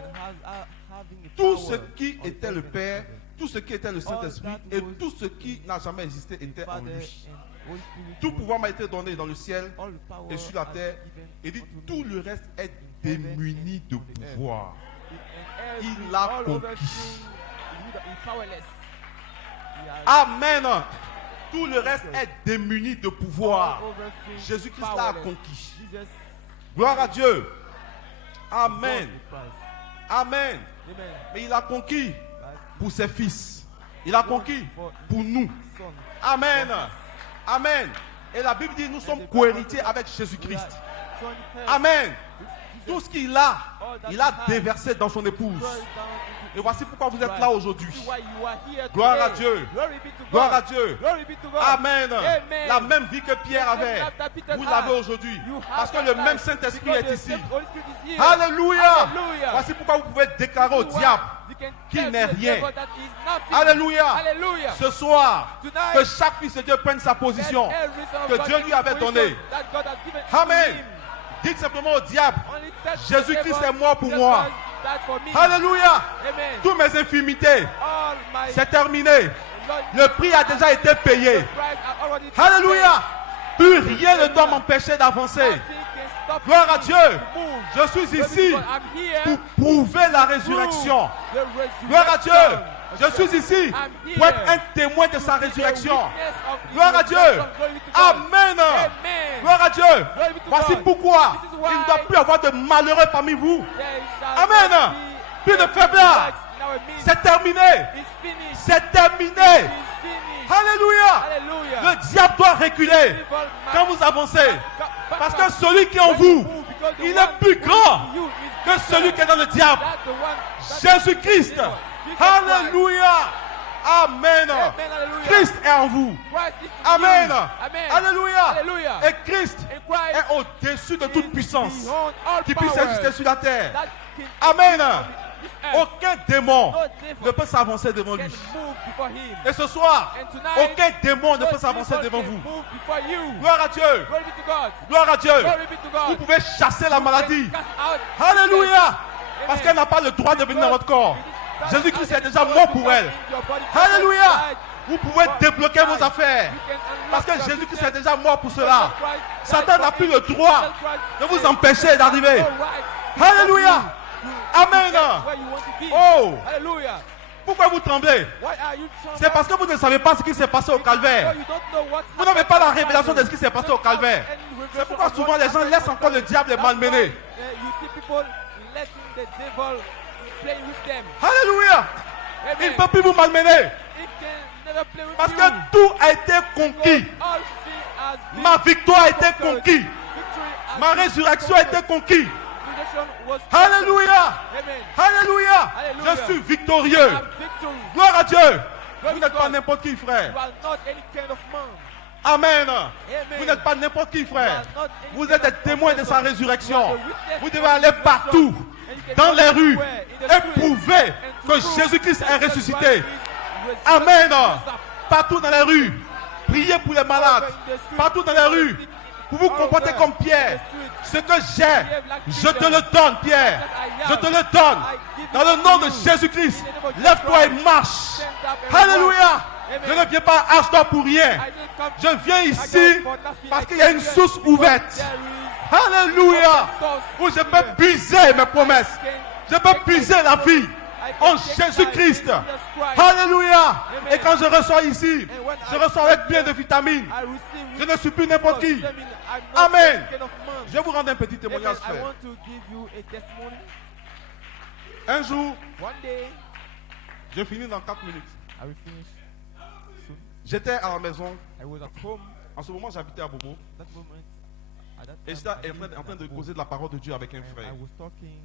having the tout power ce qui on était le earth and Père, heaven. tout ce qui était le Saint-Esprit that et was tout ce qui n'a jamais existé était en Father lui. and Holy Spirit Tout was pouvoir m'a été donné dans le ciel all the power et sur la has terre. been given Et dit, unto tout me. le reste est in heaven démuni de and on the earth. pouvoir. And Il every- l'a all conquis. over thing is powerless. He has Amen. Tout le reste est démuni de pouvoir. all over things Jésus-Christ l'a powerless. conquis. Jesus Gloire à Dieu. Amen. won the prize. Amen. Amen. Mais il a conquis Right? pour ses fils. Il a conquis pour nous. Son. Amen. Amen. Et la Bible dit nous sommes cohéritiers avec We Jésus-Christ. are joint heirs Amen. with Tout Jesus. ce qu'il a, All that il a he has, déversé dans son épouse. poured down into Et voici pourquoi vous êtes Christ. là aujourd'hui. This is why you are here Gloire à today. Dieu. Glory be to God. Gloire à Dieu. Glory be to God. Amen. Amen. La même vie que Pierre The same avait, life that Peter vous had. l'avez aujourd'hui. You Parce have que that le même life Saint-Esprit because est the ici. same Holy Spirit is here. Alléluia. Hallelujah. Voici pourquoi vous pouvez déclarer au This is why diable you can qu'il tell n'est the rien. devil that he is nothing. Alléluia. Hallelujah. Ce soir, Tonight, que chaque fils de Dieu prenne sa let position every son of que God Dieu take lui his avait position donnée. that God has given to Amen. him. Dites simplement au diable, Only tell the Jésus-Christ devil, est mort pour Jesus moi. Christ died for me. Alléluia. Amen. Toutes mes infirmités, All my c'est terminé. Lord, Le prix a déjà été payé. Christ has already been Alléluia. Plus rien ne doit m'empêcher d'avancer. paid. Nothing can stop Gloire à me Dieu. to move. Je suis Glory be ici to God. I'm here pour prouver la résurrection. to prove the resurrection. Gloire à Dieu. Je suis ici I'm here pour être un témoin de sa to be a résurrection. witness of his Gloire à Dieu. resurrection. Glory be to God. Amen. Amen. Gloire à Dieu. Glory be to Voici God. pourquoi This is il why ne doit plus avoir de malheureux parmi vous. There shall Amen. not be Plus de any faiblesse. light in our midst. C'est terminé. It's finished. C'est terminé. It's finished. Alléluia. Hallelujah. Le diable doit reculer Evil quand man vous avancez. back Parce up. que celui qui est en When you vous, move, because the il one est plus who is grand in you is que celui greater qui est dans le diable. than the one that is Jésus-Christ. in you. Jesus Christ. Alléluia. Amen. Amen. Hallelujah. Christ est en vous. Christ is in Amen. you. Amen. Alléluia. Hallelujah. Et Christ And Christ est au-dessus de toute is puissance beyond all qui puisse powers exister sur la terre. that can Amen. exist on this earth. Aucun démon No devil ne peut s'avancer devant can lui. move before him. Et ce soir, And tonight, aucun démon ne no peut s'avancer devil devant can vous. move before you. Gloire à Dieu. Glory be to God. Gloire à Dieu. Glory be to God. Vous pouvez chasser la maladie. Cast out Alléluia. Parce Amen. qu'elle n'a pas le droit de venir dans votre corps. That Jésus-Christ has est déjà the mort power pour to elle. come in your body. Alléluia. Christ Vous pouvez débloquer vos affaires. You can unlock Parce que your Jésus-Christ business. est déjà mort pour cela. Jesus Christ Satan died n'a for plus it. le droit Jesus Christ de vous has empêcher d'arriver. no right to Alléluia. stop you to Amen. get where you want to be. Oh. Hallelujah. Pourquoi vous tremblez? Why are you trembling? C'est parce que vous ne savez pas ce qui s'est passé au calvaire. You don't know what Vous n'avez pas la révélation de happened. ce qui s'est passé au calvaire. And C'est pourquoi revelation souvent of les what gens happened. laissent encore le diable les That's why, malmener. you see people letting the devil play with them. Alléluia. Il Amen. ne peut plus vous malmener. It can never play with Parce you. que tout a été conquis. All sin has been Ma victoire a été conquered. conquise. Victory has Ma been résurrection a été conquered. conquise. Resurrection was Alléluia. Amen. Alléluia. Alléluia. Je suis victorieux. Have victory. Gloire à Dieu. Glory Vous to n'êtes pas God. n'importe qui, frère. You are not any kind of man. Amen. Amen. Vous n'êtes pas n'importe qui, frère. You are not any Vous kind êtes des of témoins de sa person. résurrection. You are the witness Vous of devez his aller resurrection. partout, And you can dans go les rues, everywhere in the et street prouver and que prove Jésus-Christ that est Jesus ressuscité. Christ is resurrected. Amen. Yes, Partout dans les rues. Priez pour les malades. Partout dans les rues. Vous vous comportez comme Pierre. Ce que j'ai, je te le donne, Pierre. Je te le donne. Dans le nom de Jésus-Christ, lève-toi et marche. Alléluia. Je ne viens pas à Ashdod pour rien. Je viens ici parce qu'il y a une source ouverte. Alléluia. Où je peux briser mes promesses. Je peux briser la vie en Jésus-Christ. Alléluia. Et quand je reçois ici, je reçois avec plein de vitamines. Je ne suis plus n'importe qui. Amen. Je vais vous rendre un petit témoignage, I frère. want to give you a testimony. Un jour, One day, je finis dans 4 minutes. I will finish soon. J'étais à la maison. I was at home. En ce moment, j'habitais à Bobo. That moment, at that Et time, j'étais I en lived train at de home. causer de la parole de Dieu avec un And frère. I was talking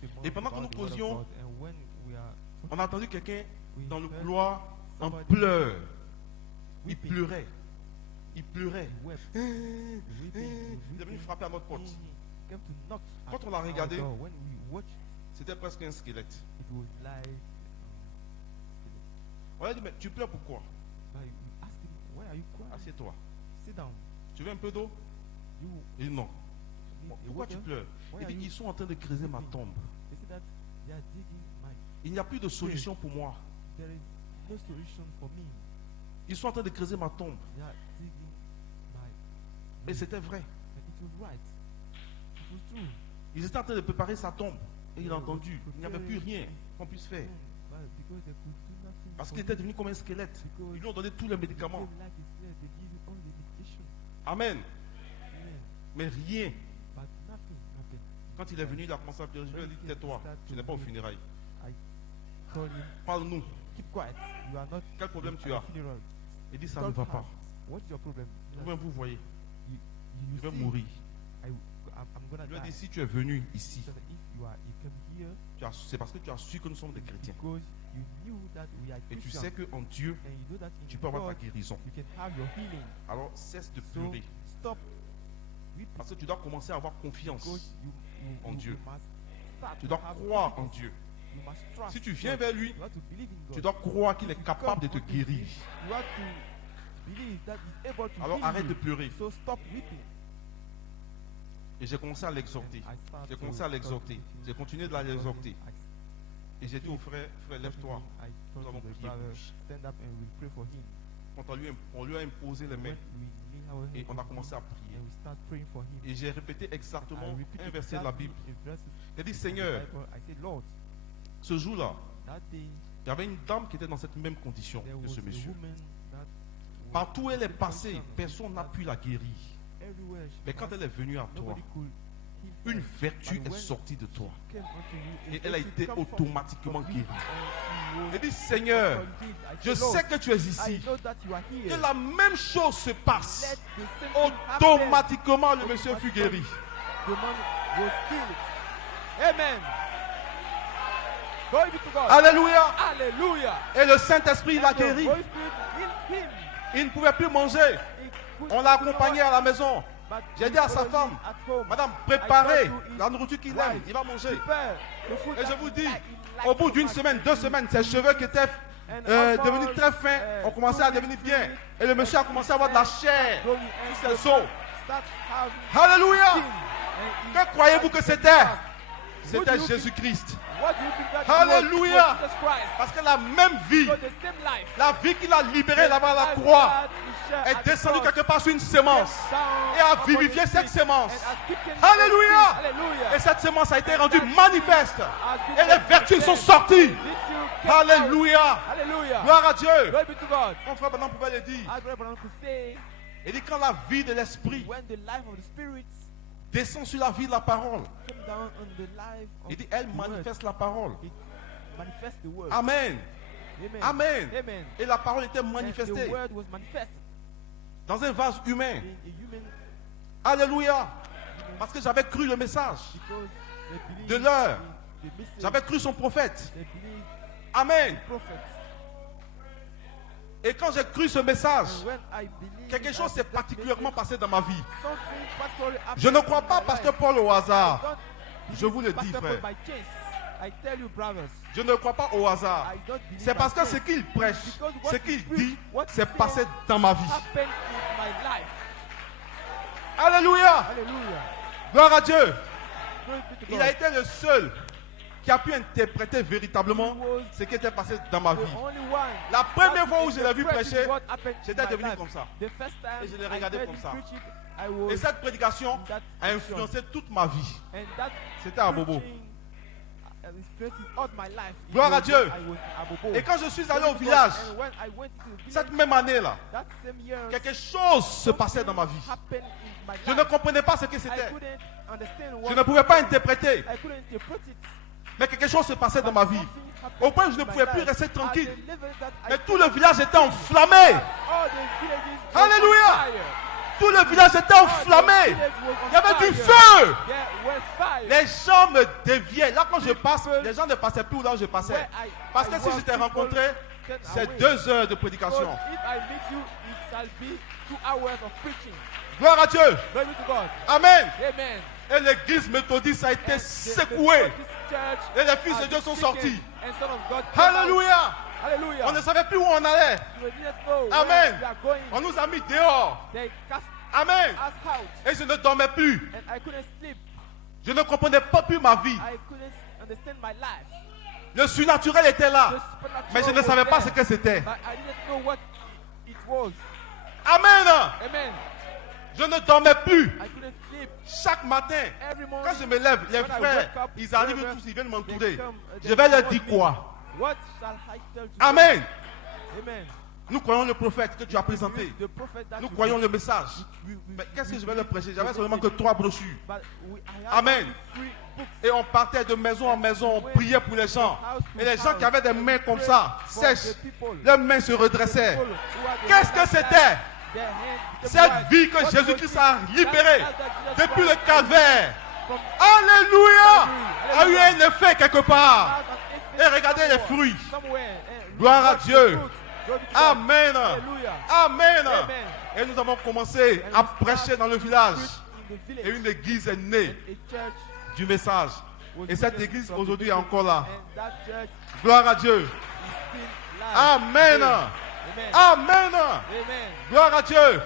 with a man Et pendant que about nous the word of causions, God. And when we are On a entendu quelqu'un dans le heard couloir en somebody pleurs. Il weeping. pleurait. Il pleurait. He wept. Il Weeping, est venu frapper à notre porte. He came to knock Quand at on l'a our regardé, door. When we watched, C'était presque un squelette. it was like On lui a dit, mais tu pleures pourquoi? But we asked him, why are you crying? Assieds-toi. Sit down. Tu veux un peu d'eau? You Il dit non. need a Pourquoi tu water? pleures? Why Il are dit, you ils sont en train de creuser ma tombe. They said that they are digging my. Il n'y a plus de solution pour moi. There is no solution for me. Ils sont en train de creuser ma tombe. They are digging my. Et c'était vrai. And it was right. It was true. Ils étaient en train de préparer sa tombe. Et il a entendu. Il n'y avait plus rien qu'on puisse faire. But because they could do nothing. Parce for qu'il him, était devenu comme un squelette. because Ils lui ont donné tous les he médicaments. became like a slave, they give you all the medication. Amen. Amen. Mais rien. But nothing happened. Quand il est venu, il a commencé à pleurer. Je lui ai dit, tais-toi. Tu n'es pas au funérail. I told him, Parle-nous. keep quiet. You are not Quel problème at tu the as? funeral. Il dit, ça Talk ne va hard. pas. What's your problem? Vous-même, vous voyez. You Je vais see, mourir. I'm gonna Je lui ai die. dit, si tu es venu ici, He said, if you come here c'est parce que tu as su que nous sommes des chrétiens. because you knew that we are Et tu Christians, sais qu'en Dieu, and you know that in tu peux avoir ta God guérison. you can have your healing. Alors cesse de So pleurer. stop weeping Parce que tu dois commencer à avoir confiance. because en Dieu. you must start Tu to dois have croire en confidence. Dieu. You must trust Si tu viens God. vers lui, You have to believe in God. tu dois croire qu'il est If you capable de come te unto guérir. him, You have to believe that he's able to Alors heal arrête de you. pleurer. So stop weeping. Et j'ai commencé à l'exhorter. And I start J'ai to commencé à talk l'exhorter. with him. J'ai continué de I told him, l'exhorter. I Et j'ai dit au frère, frère, lève-toi. I Nous told allons the prier brother, pour lui. stand up and we pray for him. Quand on lui a imposé les When mains we lay our et hands on a on commencé him, à prier. and we start praying for him. Et j'ai répété exactement I repeat un verset de la exactly Bible. a verse J'ai dit, from the Seigneur, Bible. I said, Lord, ce jour-là, that day il y avait une dame qui était dans cette même condition there que was ce a monsieur. woman that was Partout où elle est in the passée, condition personne n'a that pu la guérir. everywhere she Mais quand passed, elle est venue à toi, nobody could heal une her. vertu But est when sortie de toi. she came unto you, Et a elle a virtue été come forth automatiquement from you, guérie. and she was Elle dit, Seigneur, forgiven. I je said, Lord, sais que tu es I ici. know that you are here. Que la même chose se passe. Let the same thing happen. Automatiquement, le monsieur fut guéri. The man was healed. Amen. Glory be to God. Alléluia. Hallelujah. Et le Saint-Esprit l'a And the guéri. Holy Spirit healed him. Il ne pouvait plus manger. He could On l'a not accompagné à la maison. but J'ai he dit à sa followed femme, him at home. Madame, I préparez told you, la nourriture qu'il right. aime. Il va manger. Prepare the food Et that je vous he dis, like- he likes au bout so d'une much. semaine, 2 semaines, ses cheveux qui étaient devenus très fins ont commencé à devenir bien. Et le monsieur a commencé à avoir de la chair Glory sur and ses os. start having Alléluia. skin. And he- Que croyez-vous que c'était? C'était Jésus-Christ. What do you think that Hallelujah. was Jesus Christ? Parce que la même vie, So the same life. la vie qu'il a libérée là-bas à la croix, est descendue quelque part sur une sémence et a vivifié cette sémence. Alléluia. Et cette sémence a été rendue manifeste. Et les vertus sont sorties. Alléluia. Hallelujah. Gloire à Dieu. Glory be to God. Mon frère Bernard pouvait le dire. As Brother Branham could say, Il dit quand la vie de l'esprit when the life of the Spirit descend sur la vie de la parole, came down on the life of il dit elle the word, manifeste la parole. it manifests the word. Amen. Amen. Amen. Amen. Et la parole était And manifestée the word was manifest dans un vase humain. in a human Alléluia. Parce que j'avais cru le message. because they believe De l'heure. in the message. J'avais cru son prophète. They believe Amen. prophets. Et quand j'ai cru ce message, And when I believe quelque chose s'est that particulièrement message, passé dans ma vie. something particularly happened Je ne crois in pas my Pasteur life. Paul au I hasard. don't Je vous le believe dis, Pastor frère. Paul by chance. I tell you, brothers. Je ne crois pas au hasard. I don't believe C'est parce by que chance. ce qu'il prêche, Because what ce he qu'il preach, dit, what he c'est says passé dans ma vie. happened in my life. Alléluia. Hallelujah. Gloire à Dieu. Glory be to Il God. a été le seul qui a pu interpréter véritablement ce qui était passé dans ma The vie. only one La première that fois où je l'ai vu interpreted prêcher, what happened in j'étais my devenu life. comme ça. The first time Et je l'ai I regardé heard comme him ça. preach it, I was Et cette prédication in that a position. influencé toute ma vie. And that C'était à Bobo. preaching, influenced all my life. It Gloire à was Dieu. when I was à Bobo. Et quand je suis allé Glory au to God. village, And when I went to the village, cette même année-là, that same year, quelque chose se passait dans ma vie. happened in my Je ne life. comprenais pas ce que I c'était. couldn't understand Je what ne pouvais pas interpréter. I couldn't interpret it. Mais quelque chose se passait dans ma vie. Something happened Au point où je in ne my pouvais plus life. rester At tranquille. the level that I Mais tout le village était enflammé. all the villages were on Alléluia. fire. Tout le village était enflammé. Il y avait du feu. There were fire. Les gens me déviaient. Là, quand je passe, les gens ne passaient plus où là où je passais. Parce que si je t'ai rencontré, c'est 2 heures de prédication. Because if I meet you, it shall be 2 hours of preaching. Gloire à Dieu. Glory be to God. Amen. Amen. Et l'église méthodiste a été And the secouée. Methodist Church Et les fils de has Dieu been sont shaken, sortis. and Son of God came out. Alléluia. Hallelujah. On ne savait plus où on allait. We didn't know Amen. where we are going. On nous a mis dehors. They cast Amen. us out, Et je ne dormais plus. and I couldn't sleep. Je ne comprenais pas plus ma vie. I couldn't understand my life. Le surnaturel était The là. supernatural Mais je ne was savais pas there, ce que c'était. but I didn't know what it was. Amen. Amen. Je ne dormais plus. I couldn't sleep. Chaque matin, Every morning, quand je me lève, les when I frères, wake up, ils arrivent brothers, tous, ils viennent they m'entourer. come, Je vais leur dire quoi? What shall I tell to Amen. them? Amen. Nous croyons le prophète que tu as présenté. The prophet that Nous you- croyons le message. we- Mais qu'est-ce que je vais leur prêcher? J'avais seulement que 3 brochures. But I have Amen. only 3 books. Et on partait de maison en maison, on priait pour les gens. Et les gens qui avaient des mains comme ça, sèches, leurs mains se redressaient. People who had the Qu'est-ce que hands c'était? like their hands became Cette white. vie que What Jésus-Christ was a it? libérée That Jesus depuis le Christ calvaire. from- Alléluia! A eu Alléluia. un effet quelque part. has an effect Et regardez les somewhere. fruits. Somewhere. Gloire à Watch the Dieu. fruit. Glory to God. Amen. Hallelujah. Amen. Amen. Et nous avons commencé à prêcher dans le village. In the village. Et une église est née A church du message. was Et cette born église from the aujourd'hui est message. encore là. And that church Gloire à Dieu. is still live. Amen. Amen. Amen. Amen. Gloire à Dieu.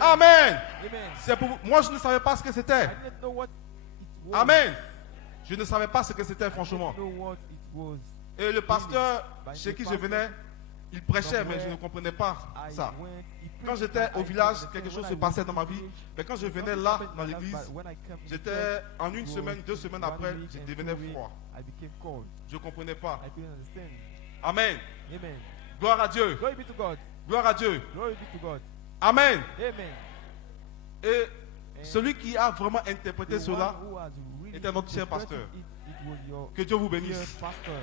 Amen. Amen. C'est pour moi, je ne savais pas ce que c'était. I didn't know what it was. Amen. Je ne savais pas ce que c'était, franchement. I didn't know what it was. Et le pasteur chez qui je venais, il prêchait, mais je ne comprenais pas I ça. went, he Quand preached, j'étais but au I village, didn't quelque understand. chose When se I passait went dans to ma the vie. village, Mais quand je venais something là, happened dans in my life, l'église, but when I came in j'étais church, en une it semaine, was 2 semaines one après, week je and devenais 2 weeks, froid. I became cold. Je ne comprenais pas. I couldn't understand. Amen. Amen. Gloire à Dieu. Glory be to God. Gloire à Dieu. Glory be to God. Amen. Amen. Et celui qui a vraiment interprété The cela, one who has really était notre cher interpreted pasteur. it was your que Dieu vous dear bénisse. pastor.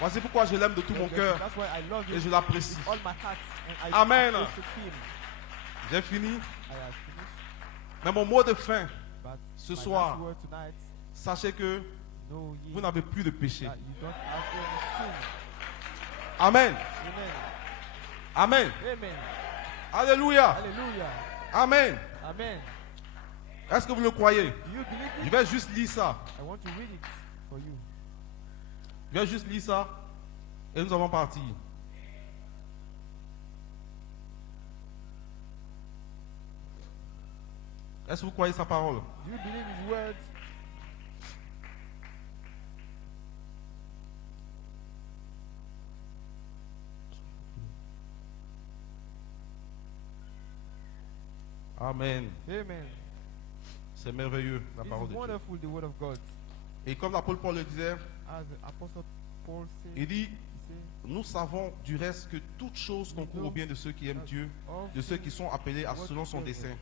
Voici pourquoi je l'aime de tout mon cœur That's why I love et him je l'apprécie. with all my heart. And I Amen. appreciate him. J'ai fini. I have finished. Mais mon mot de fin, But Ce my soir, last word tonight, sachez que know ye vous n'avez plus de péché. that you don't have any sin. Amen. Amen. Amen. Amen. Alléluia. Hallelujah. Amen. Amen. Est-ce que vous le croyez? Do you believe Je it? vais juste lire ça. I want to read it for you. Je vais juste lire ça et nous allons partir. Est-ce que vous croyez sa parole? Do you believe his words? Amen. Amen. C'est merveilleux la parole It's de Dieu. wonderful, the word of God. Et comme l'apôtre Paul le disait, As the Apostle Paul said, il dit, he said, nous savons du reste que toute chose concourt au bien de ceux qui aiment Dieu, de ceux qui sont appelés selon son dessein.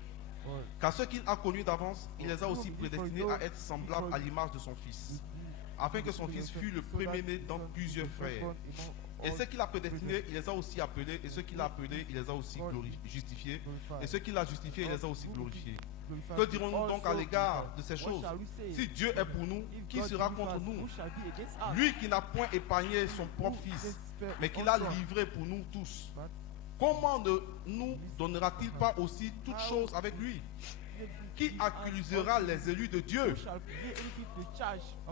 for Car ceux qu'il a connus d'avance, il les a aussi prédestinés à être semblables à l'image de son Fils, afin que son Fils fût le premier-né dans plusieurs frères. Et ceux qu'il a prédestinés, il les a aussi appelés, et ceux qu'il a appelés, il les a aussi justifiés, et ceux qu'il a justifiés, il les a aussi glorifiés. Que dirons-nous donc à l'égard de ces choses? Si Dieu est pour nous, qui sera contre nous? Lui qui n'a point épargné son propre Fils, mais qui l'a livré pour nous tous, comment ne nous donnera-t-il pas aussi toutes choses avec lui? Qui accusera les élus de Dieu?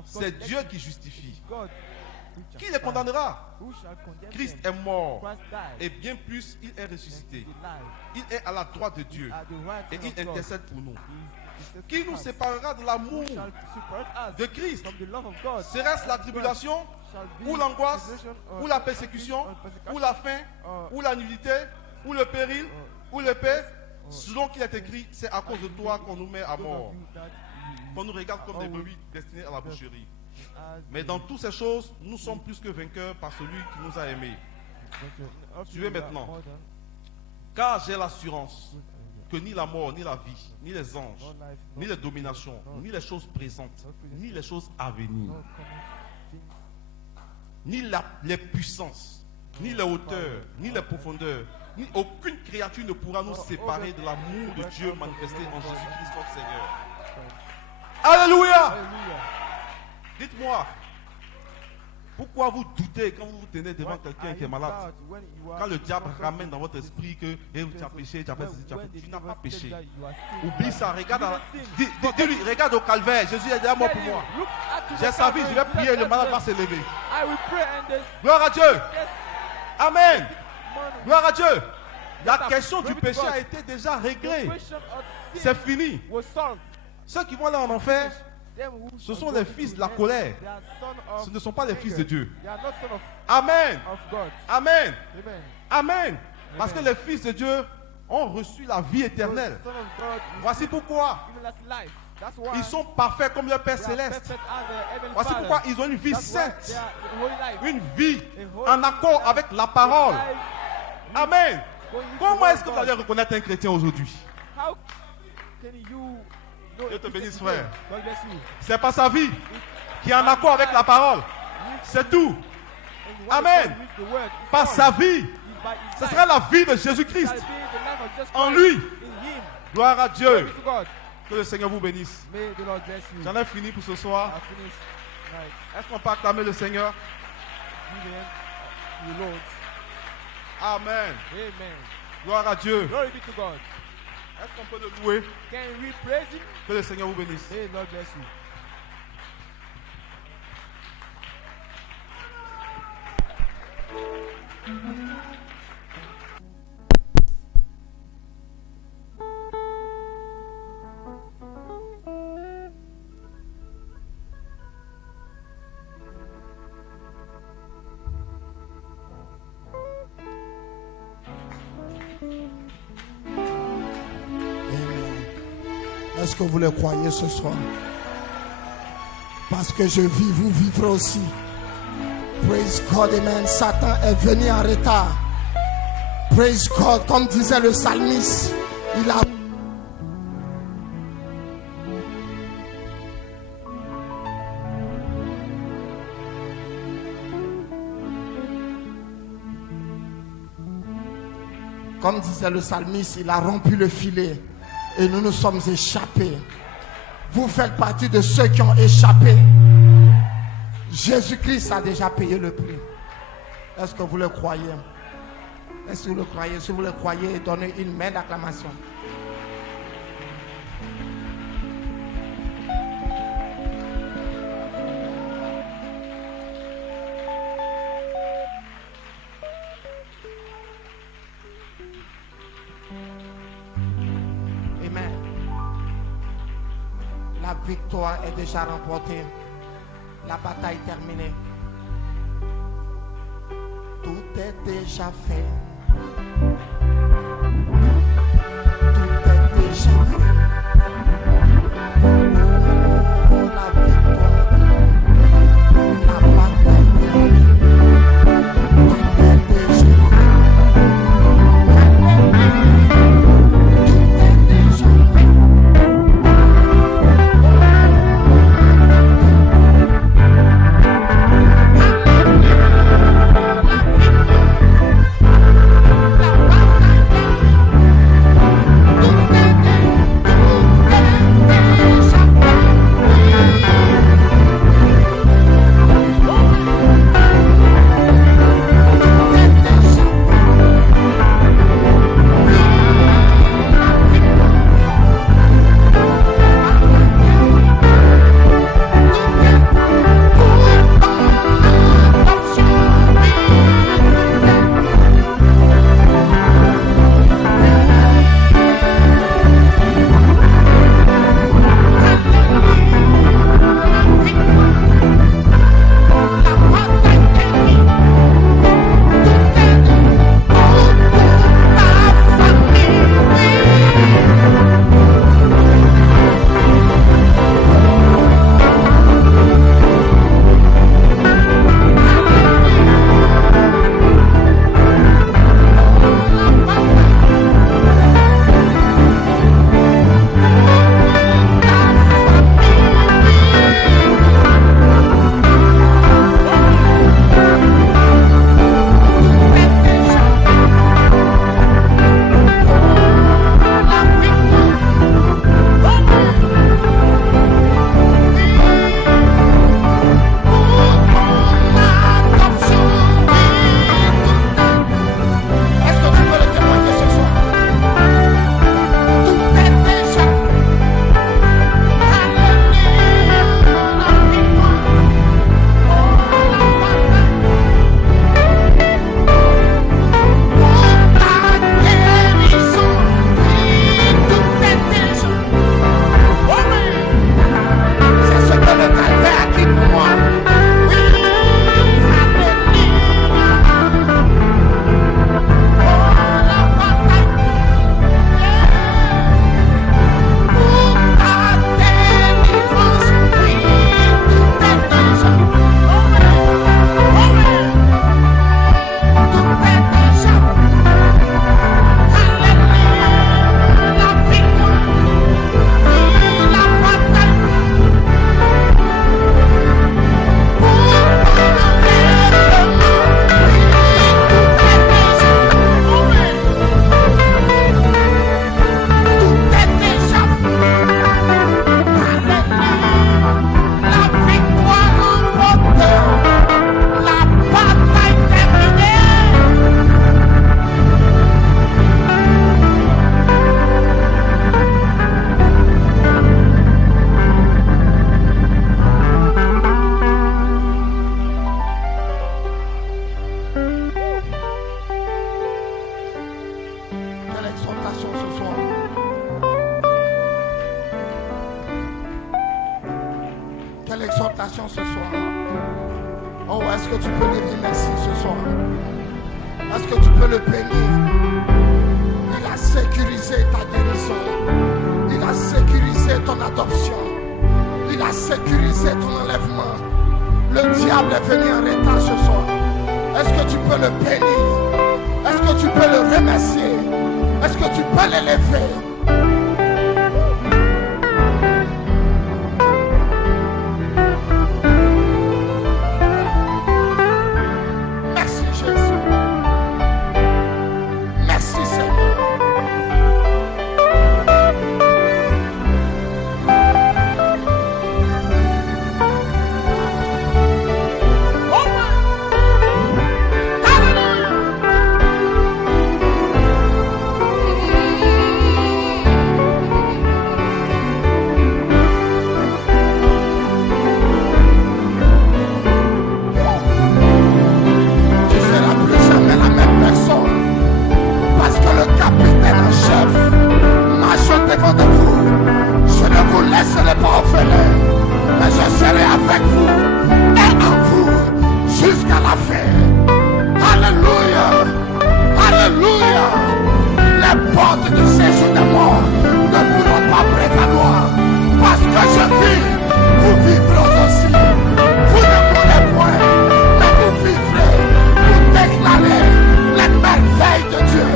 C'est Dieu qui justifie. Qui les condamnera? Christ est mort, et bien plus, il est ressuscité. Il est à la droite de Dieu, et il intercède pour nous. Qui nous séparera de l'amour de Christ? Serait-ce la tribulation, ou l'angoisse, ou la persécution, ou la faim, ou la nudité, ou le péril, ou l'épée? Selon qu'il est écrit, c'est à cause de toi qu'on nous met à mort, qu'on nous regarde comme des brebis destinées à la boucherie. Mais dans toutes ces choses, nous sommes plus que vainqueurs par celui qui nous a aimés. Suivez maintenant. Car j'ai l'assurance que ni la mort, ni la vie, ni les anges, ni les dominations, ni les choses présentes, ni les choses à venir, ni les puissances, ni les hauteurs, ni les profondeurs, ni aucune créature ne pourra nous séparer de l'amour de Dieu manifesté en Jésus-Christ notre Seigneur. Alléluia! Dites-moi, pourquoi vous doutez quand vous vous tenez devant quelqu'un qui est malade? Quand le diable ramène dans votre esprit que tu as péché, tu as fait ceci, tu n'as pas péché. Oublie ça, regarde, dis-lui, regarde au calvaire, Jésus est déjà mort pour moi. J'ai sa vie, je vais prier, le malade va se lever. Gloire à Dieu. Amen. Man, Gloire à Dieu. La Yes, question du glory to péché God. a été déjà the réglée. question of sin C'est fini. was solved. Ceux qui vont aller en enfer, Them who ce are sont going les to fils de la hell, colère. they are son of Ce ne sont pas les fils de anger. Dieu. They are not son Amen. of God. Amen. Amen. Amen. Parce que Amen. les fils de Dieu ont reçu la vie éternelle. So, son of God Voici pourquoi given us life. That's why ils sont parfaits comme leur Père they are céleste. perfect as the heavenly Voici Father. pourquoi ils ont une vie That's why they sainte, are the holy life. une vie A holy en accord life. avec la parole. Life Amen. going with the Comment word est-ce que of vous allez God. reconnaître un chrétien aujourd'hui? How can you know Dieu te if bénisse, it's frère. God bless you. C'est pas sa vie qui est en accord avec la parole. C'est tout. And you want Amen. to go with the word. It's Pas all. sa vie. It's by his Ce life. sera la vie de It Jésus-Christ shall be the life of Jesus en Christ lui. in him. Gloire à Glory Dieu. to God. Que le Seigneur vous bénisse. May the Lord bless you. J'en ai fini pour ce soir. I finish right. Est-ce qu'on peut acclamer le Seigneur? Give him the Lord. Amen. Amen. Gloire à Dieu. Glory be to God. Est-ce qu'on peut le louer? Can we praise him? Que le Seigneur vous bénisse. May the Lord bless you. Amen. Est-ce que vous le croyez ce soir? Parce que je vis, vous vivrez aussi. Praise God, amen. Satan est venu en retard. Praise God, comme disait le psalmiste, il a... Comme disait le psalmiste, il a rompu le filet et nous nous sommes échappés. Vous faites partie de ceux qui ont échappé. Jésus-Christ a déjà payé le prix. Est-ce que vous le croyez? Est-ce que vous le croyez? Si vous le croyez, donnez une main d'acclamation. Amen. La victoire est déjà remportée. La bataille terminée. Tout est déjà fait. Tout est déjà fait. Oh, la victoire. La bataille terminée. Tout est déjà fait. Tout est déjà fait. La exhortation ce soir. Quelle exhortation ce soir. Oh, est-ce que tu peux lui dire merci ce soir? Est-ce que tu peux le bénir? Il a sécurisé ta guérison. Il a sécurisé ton adoption. Il a sécurisé ton enlèvement. Le diable est venu en retard ce soir. Est-ce que tu peux le bénir? Est-ce que tu peux le remercier? Est-ce que tu peux l'élever? Merci Jésus. Merci Seigneur. Devant de vous, je ne vous laisserai pas orphelin, mais je serai avec vous et en vous jusqu'à la fin. Alléluia, alléluia. Les portes du séjour des morts ne pourront pas prévaloir, parce que je vis, vous vivrez aussi. Vous ne mourrez point, mais vous vivrez, vous déclarez les merveilles de Dieu.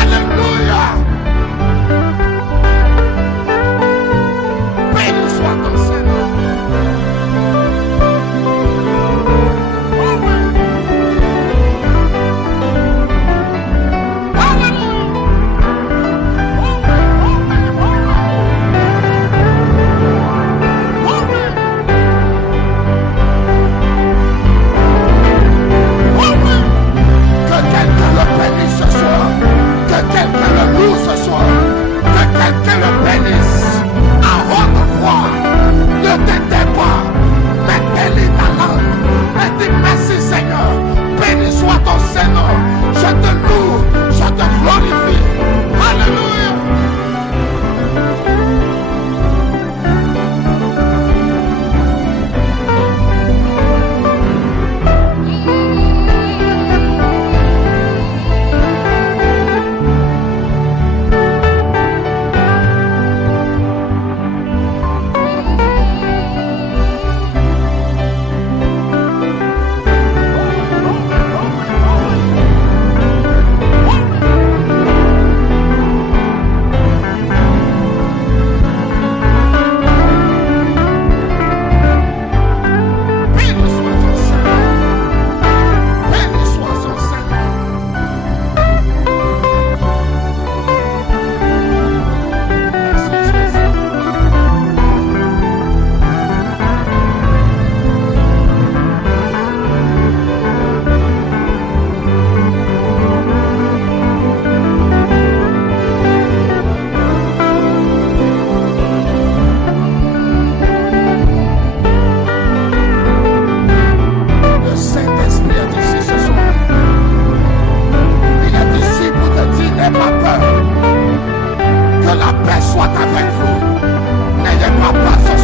Alléluia. Pas peur, que la paix soit avec vous. N'ayez pas peur.